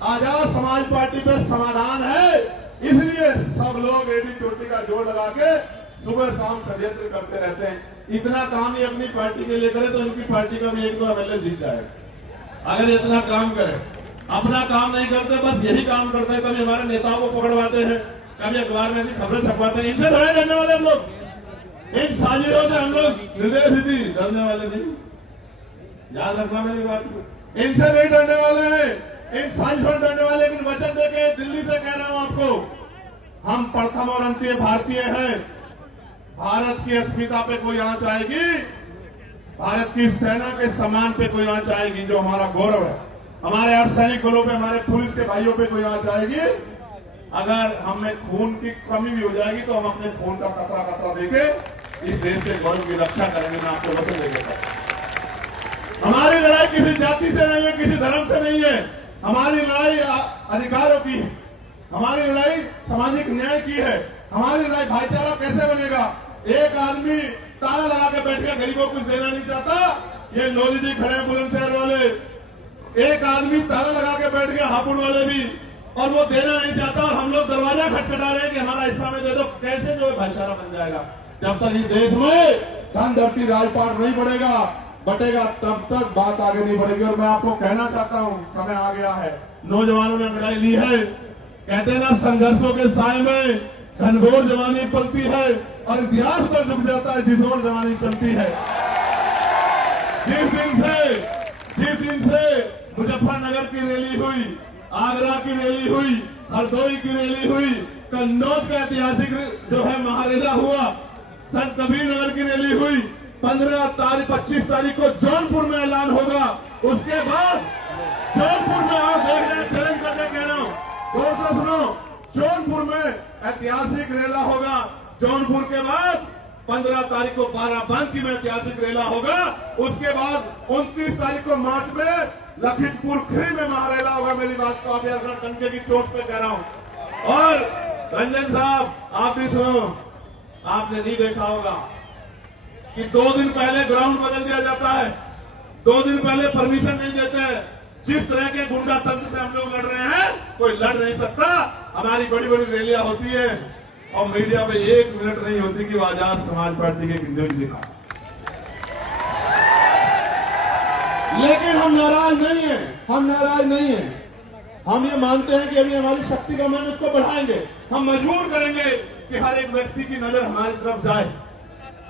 आजाद समाज पार्टी पे समाधान है। इसलिए सब लोग एडी चोटी का जोड़ लगा के सुबह शाम षड्यंत्र करते रहते हैं। इतना काम ही अपनी पार्टी के लिए करे तो उनकी पार्टी का भी 1-2 एमएलए जीत जाएगा। अगर इतना काम करे, अपना काम नहीं करते, बस यही काम करते हैं। कभी हमारे नेताओं को पकड़वाते हैं, कभी अखबार में खबरें छपवाते हैं। इनसे लड़ाई लड़ने वाले हम लोग, इन साजिशों से हम लोग हृदय से डरने वाले नहीं, याद रखना मेरी बात को। इनसे नहीं डरने वाले हैं, इन साजिशों डरने वाले। लेकिन वचन देके दिल्ली से कह रहा हूं आपको, हम प्रथम और अंतिम भारतीय हैं। भारत की अस्मिता पे कोई आंच आएगी, भारत की सेना के सम्मान पे कोई आंच आएगी, जो हमारा गौरव है, हमारे अर्धसैनिक बलों पे, हमारे पुलिस के भाइयों पे कोई आंच आएगी, अगर हमें खून की कमी भी हो जाएगी तो हम अपने खून का कतरा कतरा देके इस देश के गौरव की रक्षा करेंगे। मैं आपको वचन देता हूं। हमारी लड़ाई किसी जाति से नहीं है, किसी धर्म से नहीं है। हमारी लड़ाई अधिकारों की है, हमारी लड़ाई सामाजिक न्याय की है, हमारी लड़ाई भाईचारा कैसे बनेगा। एक आदमी ताला लगा के बैठ गया, गरीबों को कुछ देना नहीं चाहता। ये लोधी जी खड़े हैं बुलंदशहर वाले, एक आदमी ताला लगा के बैठ गया, हापुड़ वाले भी, और वो देना नहीं चाहता। और हम लोग दरवाजा खटखटा रहे हैं कि हमारा हिस्सा में दे दो। कैसे जो है भाईचारा बन जाएगा? जब तक इस देश में धन धरती राजपाट नहीं बटेगा तब तक बात आगे नहीं बढ़ेगी। और मैं आपको कहना चाहता हूं, समय आ गया है, नौजवानों ने लड़ाई ली है। कहते हैं ना, संघर्षों के साए में घनघोर जवानी पलती है और इतिहास पर झुक जाता है जिस ओर जवानी चलती है। जिस दिन से मुजफ्फरनगर की रैली हुई, आगरा की रैली हुई, हरदोई की रैली हुई, कन्नौज का ऐतिहासिक जो है महारेला हुआ, संत कबीर नगर की रैली हुई, 25 तारीख को जौनपुर में ऐलान होगा। उसके बाद जौनपुर में आप देख रहे हैं, चैलेंज करके कह रहा हूं, दोस्तों सुनो, जौनपुर में ऐतिहासिक रैला होगा। जौनपुर के बाद 15 तारीख को बाराबंकी में ऐतिहासिक रैला होगा। उसके बाद 29 तारीख को मार्च में लखीमपुर खीरी में महारेला होगा। मेरी बात को आप डंके की चोट पे कह रहा हूं। और रंजन साहब, आप भी सुनो, आपने नहीं देखा होगा कि 2 दिन पहले ग्राउंड बदल दिया जाता है, 2 दिन पहले परमिशन नहीं देते हैं। जिस तरह के गुंडा तंत्र से हम लोग लड़ रहे हैं, कोई लड़ नहीं सकता। हमारी बड़ी बड़ी रैलियां होती है और मीडिया में 1 मिनट नहीं होती कि वो आजाद समाज पार्टी के न्यूज दिखा। लेकिन हम नाराज नहीं है, हम नाराज नहीं है। हम ये मानते हैं कि अभी हमारी शक्ति का हम उसको बढ़ाएंगे। हम मजबूर करेंगे कि हर एक व्यक्ति की नजर हमारी तरफ जाए,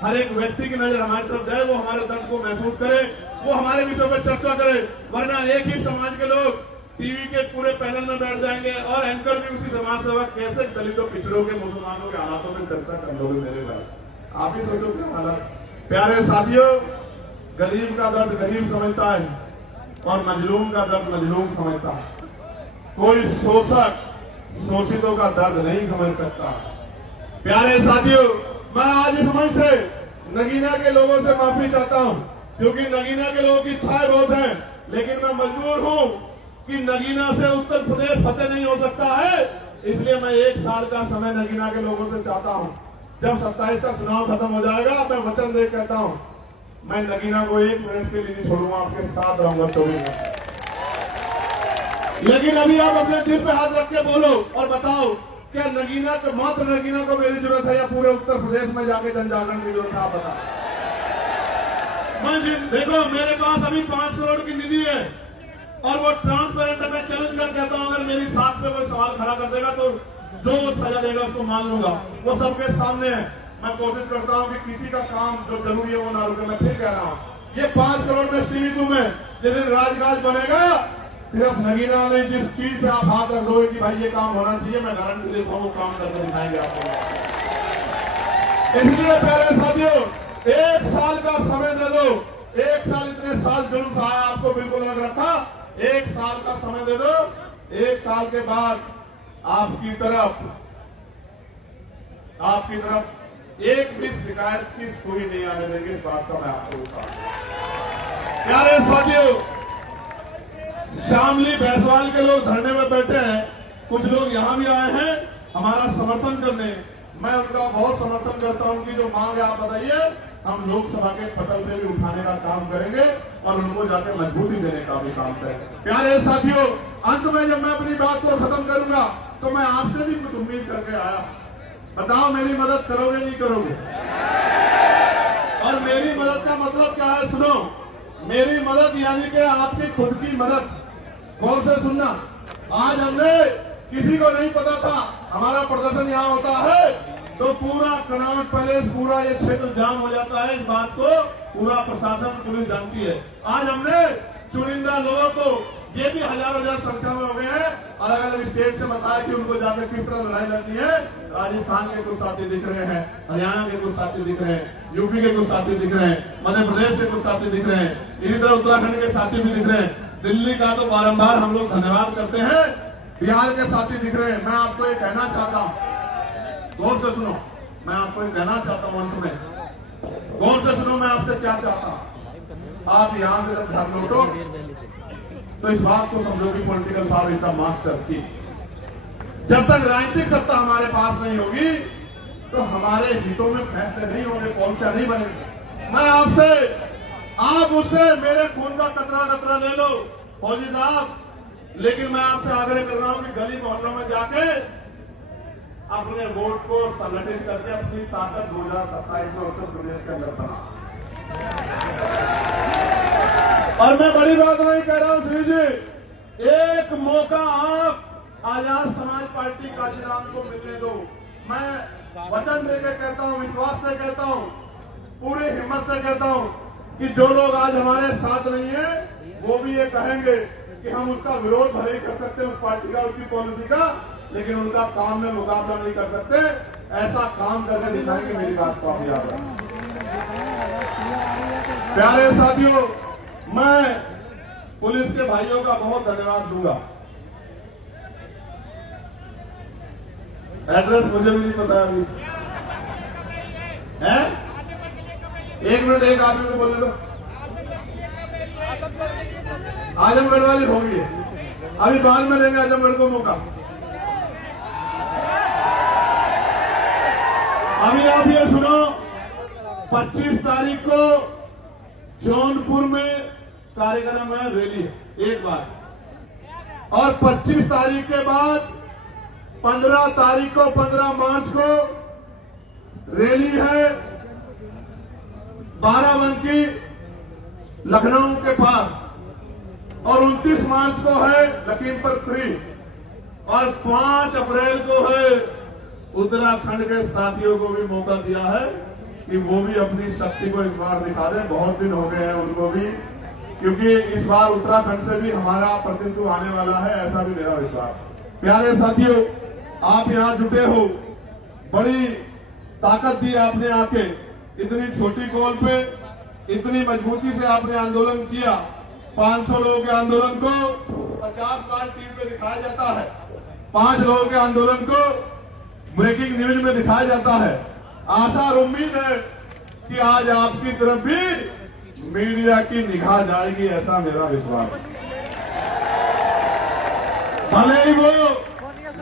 हर एक व्यक्ति की नजर हमारी तरफ जाए, वो हमारे दर्द को महसूस करे, वो हमारे विषयों पर चर्चा करे। वरना एक ही समाज के लोग टीवी के पूरे पैनल में बैठ जाएंगे और एंकर भी उसी समाज सेवा, कैसे दलितों, पिछड़ों के, मुसलमानों के हालातों में चर्चा कर लोगे मेरे भाई। आप ही सोचो क्या हालात। प्यारे साथियों, गरीब का दर्द गरीब समझता है, और मजलूम का दर्द मजलूम समझता है। कोई शोषक शोषितों का दर्द नहीं समझ सकता। प्यारे साथियों, मैं आज इस मंच से नगीना के लोगों से माफी चाहता हूं, क्योंकि नगीना के लोगों की इच्छाएं बहुत हैं, लेकिन मैं मजबूर हूं कि नगीना से उत्तर प्रदेश फतेह नहीं हो सकता है। इसलिए मैं 1 साल का समय नगीना के लोगों से चाहता हूं। जब 27 का चुनाव खत्म हो जाएगा, मैं वचन दे कहता हूं, मैं नगीना को 1 मिनट के लिए नहीं छोड़ूंगा, आपके साथ रहूंगा 24 घंटे। लेकिन अभी आप अपने दिल पे हाथ रख के बोलो और बताओ, क्या नगीना को, मात्र नगीना को मेरी जरूरत है या पूरे उत्तर प्रदेश में जाके जन जागरण की जरूरत है? आप बताओ। देखो, मेरे पास अभी 5 करोड़ की निधि है और वो ट्रांसपेरेंट है। मैं चैलेंज कर कहता हूं, अगर मेरी साथ पे कोई सवाल खड़ा कर देगा तो जो सजा देगा उसको मान लूंगा। वो सबके सामने है। मैं कोशिश करता हूं कि किसी का काम जो जरूरी है वो ना रुके। मैं फिर कह रहा हूं, ये 5 करोड़ में सीमित हूं मैं। जिस दिन राजकाज बनेगा, सिर्फ नगीना ने जिस चीज पे आप हाथ रख दोगे कि भाई ये काम होना चाहिए, मैं गारंटी देता हूं वो काम करके दिखाएंगे आपको। इसलिए प्यारे साथियों, 1 साल का समय दे दो। 1 साल, इतने साल जुल्म सहाया, आपको बिल्कुल अलग रखा। 1 साल का समय दे दो। 1 साल के बाद आपकी तरफ एक भी शिकायत की सुई नहीं आने देंगे। इस बात का मैं आपको बता दूं। प्यारे साथियों, शामली भैंसवाल के लोग धरने में बैठे हैं। कुछ लोग यहां भी आए हैं हमारा समर्थन करने। मैं उनका बहुत समर्थन करता हूं कि जो मांग है आप बताइए, हम लोकसभा के पटल पे भी उठाने का काम करेंगे और उनको जाके मजबूती देने का भी काम करेंगे। प्यारे साथियों, अंत में जब मैं अपनी बात को खत्म करूंगा तो मैं आपसे भी कुछ उम्मीद करके आया। बताओ, मेरी मदद करोगे नहीं करोगे? और मेरी मदद का मतलब क्या है? सुनो, मेरी मदद यानी कि आपकी खुद की मदद। गौर से सुनना। आज हमने, किसी को नहीं पता था हमारा प्रदर्शन यहाँ होता है, तो पूरा कनॉट पैलेस, पूरा ये क्षेत्र जाम हो जाता है। इस बात को पूरा प्रशासन, पुलिस जानती है। आज हमने चुनिंदा लोगों को, ये भी हजारों संख्या में हो गए हैं, अलग अलग स्टेट से बताया कि उनको जाकर किस तरह लड़ाई लड़नी है। राजस्थान के कुछ साथी दिख रहे हैं, हरियाणा के कुछ साथी दिख रहे हैं, यूपी के कुछ साथी दिख रहे हैं, मध्य प्रदेश के कुछ साथी दिख रहे हैं, इसी तरह उत्तराखंड के साथी भी दिख रहे हैं। दिल्ली का तो बारंबार हम लोग धन्यवाद करते हैं। बिहार के साथी दिख रहे हैं। मैं आपको ये कहना चाहता हूं, गौर से सुनो, मैं आपको ये कहना चाहता हूं अंत में, गौर से सुनो, मैं आपसे क्या चाहता हूं। आप यहां से जब घर लौटो तो इस बात को समझो कि political power is the master की। जब तक राजनीतिक सत्ता हमारे पास नहीं होगी तो हमारे हितों में फैसले नहीं होंगे, पॉलिसी नहीं बनेगी। मैं आपसे, आप उससे मेरे खून का कतरा कतरा ले लो फौजी साहब, लेकिन मैं आपसे आग्रह कर रहा हूं कि गली मोहल्लों में जाके अपने वोट को संगठित करके अपनी ताकत 2027 में उत्तर प्रदेश के अंदर बना। और मैं बड़ी बात नहीं कह रहा हूं श्री जी, एक मौका आप आजाद समाज पार्टी काशीराम को मिलने दो। मैं वचन देकर कहता हूं, विश्वास से कहता हूं, पूरी हिम्मत से कहता हूं कि जो लोग आज हमारे साथ नहीं है वो भी ये कहेंगे कि हम उसका विरोध भले ही कर सकते हैं, उस पार्टी का, उसकी पॉलिसी का, लेकिन उनका काम में मुकाबला नहीं कर सकते। ऐसा काम करके दिखाएंगे। मेरी बात को आप याद रखें। प्यारे साथियों, मैं पुलिस के भाइयों का बहुत धन्यवाद दूंगा। एड्रेस मुझे भी नहीं पता अभी है। 1 मिनट, एक आदमी को बोलने दो। आजमगढ़ वाली हो गई है, अभी बाद में देंगे आजमगढ़ को मौका। अभी आप ये सुनो, 25 तारीख को जौनपुर में कार्यक्रम है, रैली है एक बार, और 25 तारीख के बाद 15 तारीख को, 15 मार्च को रैली है बाराबंकी लखनऊ के पास, और 29 मार्च को है लखीमपुर खीरी, और 5 अप्रैल को है उत्तराखंड के साथियों को भी मौका दिया है कि वो भी अपनी शक्ति को इस बार दिखा दें। बहुत दिन हो गए हैं उनको भी, क्योंकि इस बार उत्तराखंड से भी हमारा प्रतिनिधित्व आने वाला है, ऐसा भी मेरा विश्वास। प्यारे साथियों, आप यहां जुटे हो, बड़ी ताकत दी आपने आके, इतनी छोटी कॉल पे इतनी मजबूती से आपने आंदोलन किया। 500 लोगों के आंदोलन को 50 बार टीवी पे दिखाया जाता है, 5 लोगों के आंदोलन को ब्रेकिंग न्यूज में दिखाया जाता है। आशा और उम्मीद है कि आज आपकी तरफ भी मीडिया की निगाह जाएगी, ऐसा मेरा विश्वास है। भले ही वो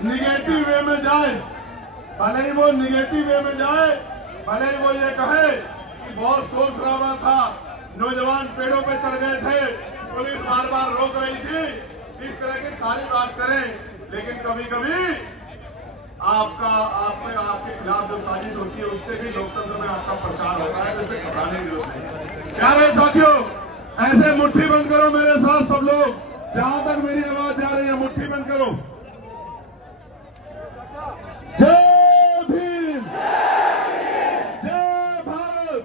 निगेटिव वे में जाए, भले ही वो निगेटिव वे में जाए, भले ही वो ये कहे कि बहुत शोर शराबा था, नौजवान पेड़ों पे चढ़ गए थे, पुलिस बार बार रोक रही थी, इस तरह की सारी बात करें, लेकिन कभी कभी आपके खिलाफ जो साजिश होती है उससे भी लोकतंत्र में आपका प्रचार होता है, जैसे घबराने की जरूरत नहीं। प्यारे साथियों, ऐसे मुट्ठी बंद करो मेरे साथ सब लोग, जहां तक मेरी आवाज जा रही है मुट्ठी बंद करो। जय भीम, जय भारत,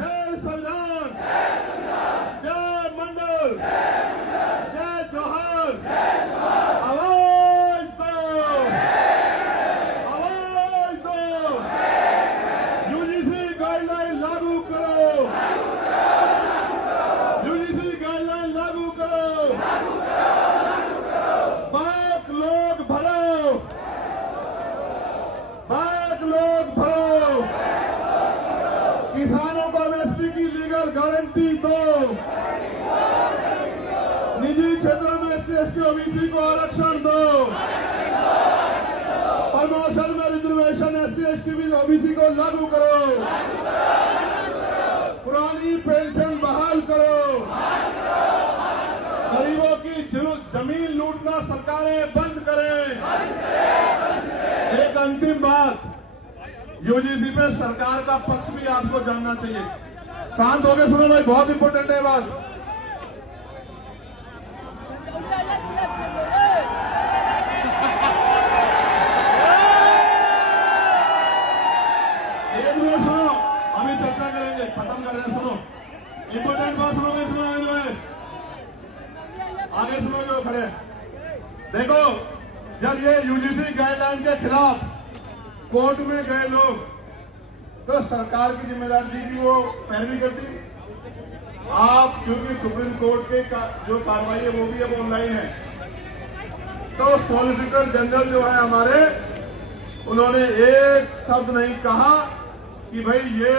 जय संविधान, जय मंडल, जय जोहर, आवाज दो, आवाज दो, यूजीसी गाइडलाइन लागू करो, यूजीसी गाइडलाइन लागू करो, बैक लोग भरो, बैक लोग भरो, किसानों को एमएसपी की लीगल गारंटी दो, निजी क्षेत्रों में एससी एसटी ओबीसी को आरक्षण दो, प्रमोशन में रिजर्वेशन एससी एसटी ओबीसी को लागू करो, पुरानी पेंशन बहाल करो, गरीबों की जमीन लूटना सरकारें बंद करें। एक अंतिम बात, यूजीसी पे सरकार का पक्ष भी आपको जानना चाहिए। शांत हो गए, सुनो भाई, बहुत इंपॉर्टेंट है बात। एक मिनट सुनो, अभी चर्चा करेंगे, खत्म कर रहे हैं, सुनो इंपॉर्टेंट बात सुनोगे, सुनो जो है आगे सुनो जो खड़े। देखो, जब ये यूजीसी गाइडलाइन के खिलाफ कोर्ट में गए लोग, तो सरकार की जिम्मेदारी थी कि वो पैरवी करती। आप क्योंकि सुप्रीम कोर्ट के जो कार्रवाई है वो भी अब ऑनलाइन है, तो सॉलिसिटर जनरल जो है हमारे, उन्होंने एक शब्द नहीं कहा कि भाई ये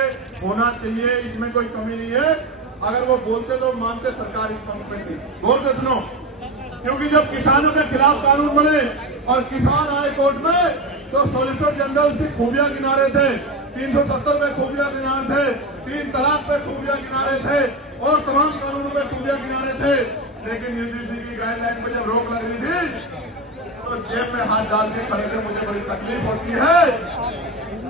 होना चाहिए, इसमें कोई कमी नहीं है। अगर वो बोलते तो मानते सरकारी पंख में थी। गौर से सुनो, क्योंकि जब किसानों के खिलाफ कानून बने और किसान आए कोर्ट में, तो सॉलिसिटर जनरल की खूबियां गिना रहे थे, 370 में खूबियां गिना रहे थे, 3 तलाक पे खूबियां गिना रहे थे और तमाम कानूनों पे खूबियां गिना रहे थे। लेकिन यूजीसी की गाइडलाइन पे जब रोक लग रही थी, तो जेब में हाथ डाल के खड़े थे। मुझे बड़ी तकलीफ होती है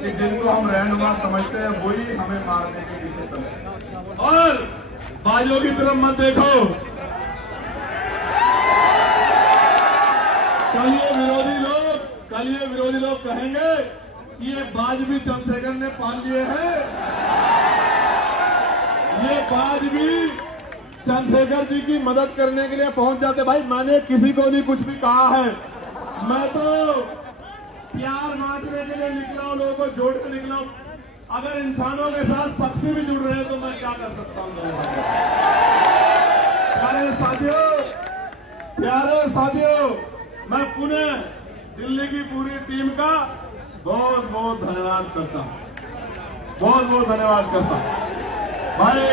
कि जिनको हम रहनुमा समझते हैं वही हमें मारने के पीछे चले। और बाजों की तरफ मत देखो, कल ये विरोधी लोग कहेंगे कि ये बाज भी चंद्रशेखर ने पाल लिए हैं, ये बाज भी चंद्रशेखर जी की मदद करने के लिए पहुंच जाते। भाई मैंने किसी को नहीं कुछ भी कहा है, मैं तो प्यार बांटने के लिए निकला हूं, लोगों को जोड़ के निकला हूं। अगर इंसानों के साथ पक्षी भी जुड़ रहे हैं तो मैं क्या कर सकता हूं। प्यारे साथियों, मैं पुनः दिल्ली की पूरी टीम का बहुत बहुत धन्यवाद करता हूं, बहुत बहुत धन्यवाद करता हूं। भाई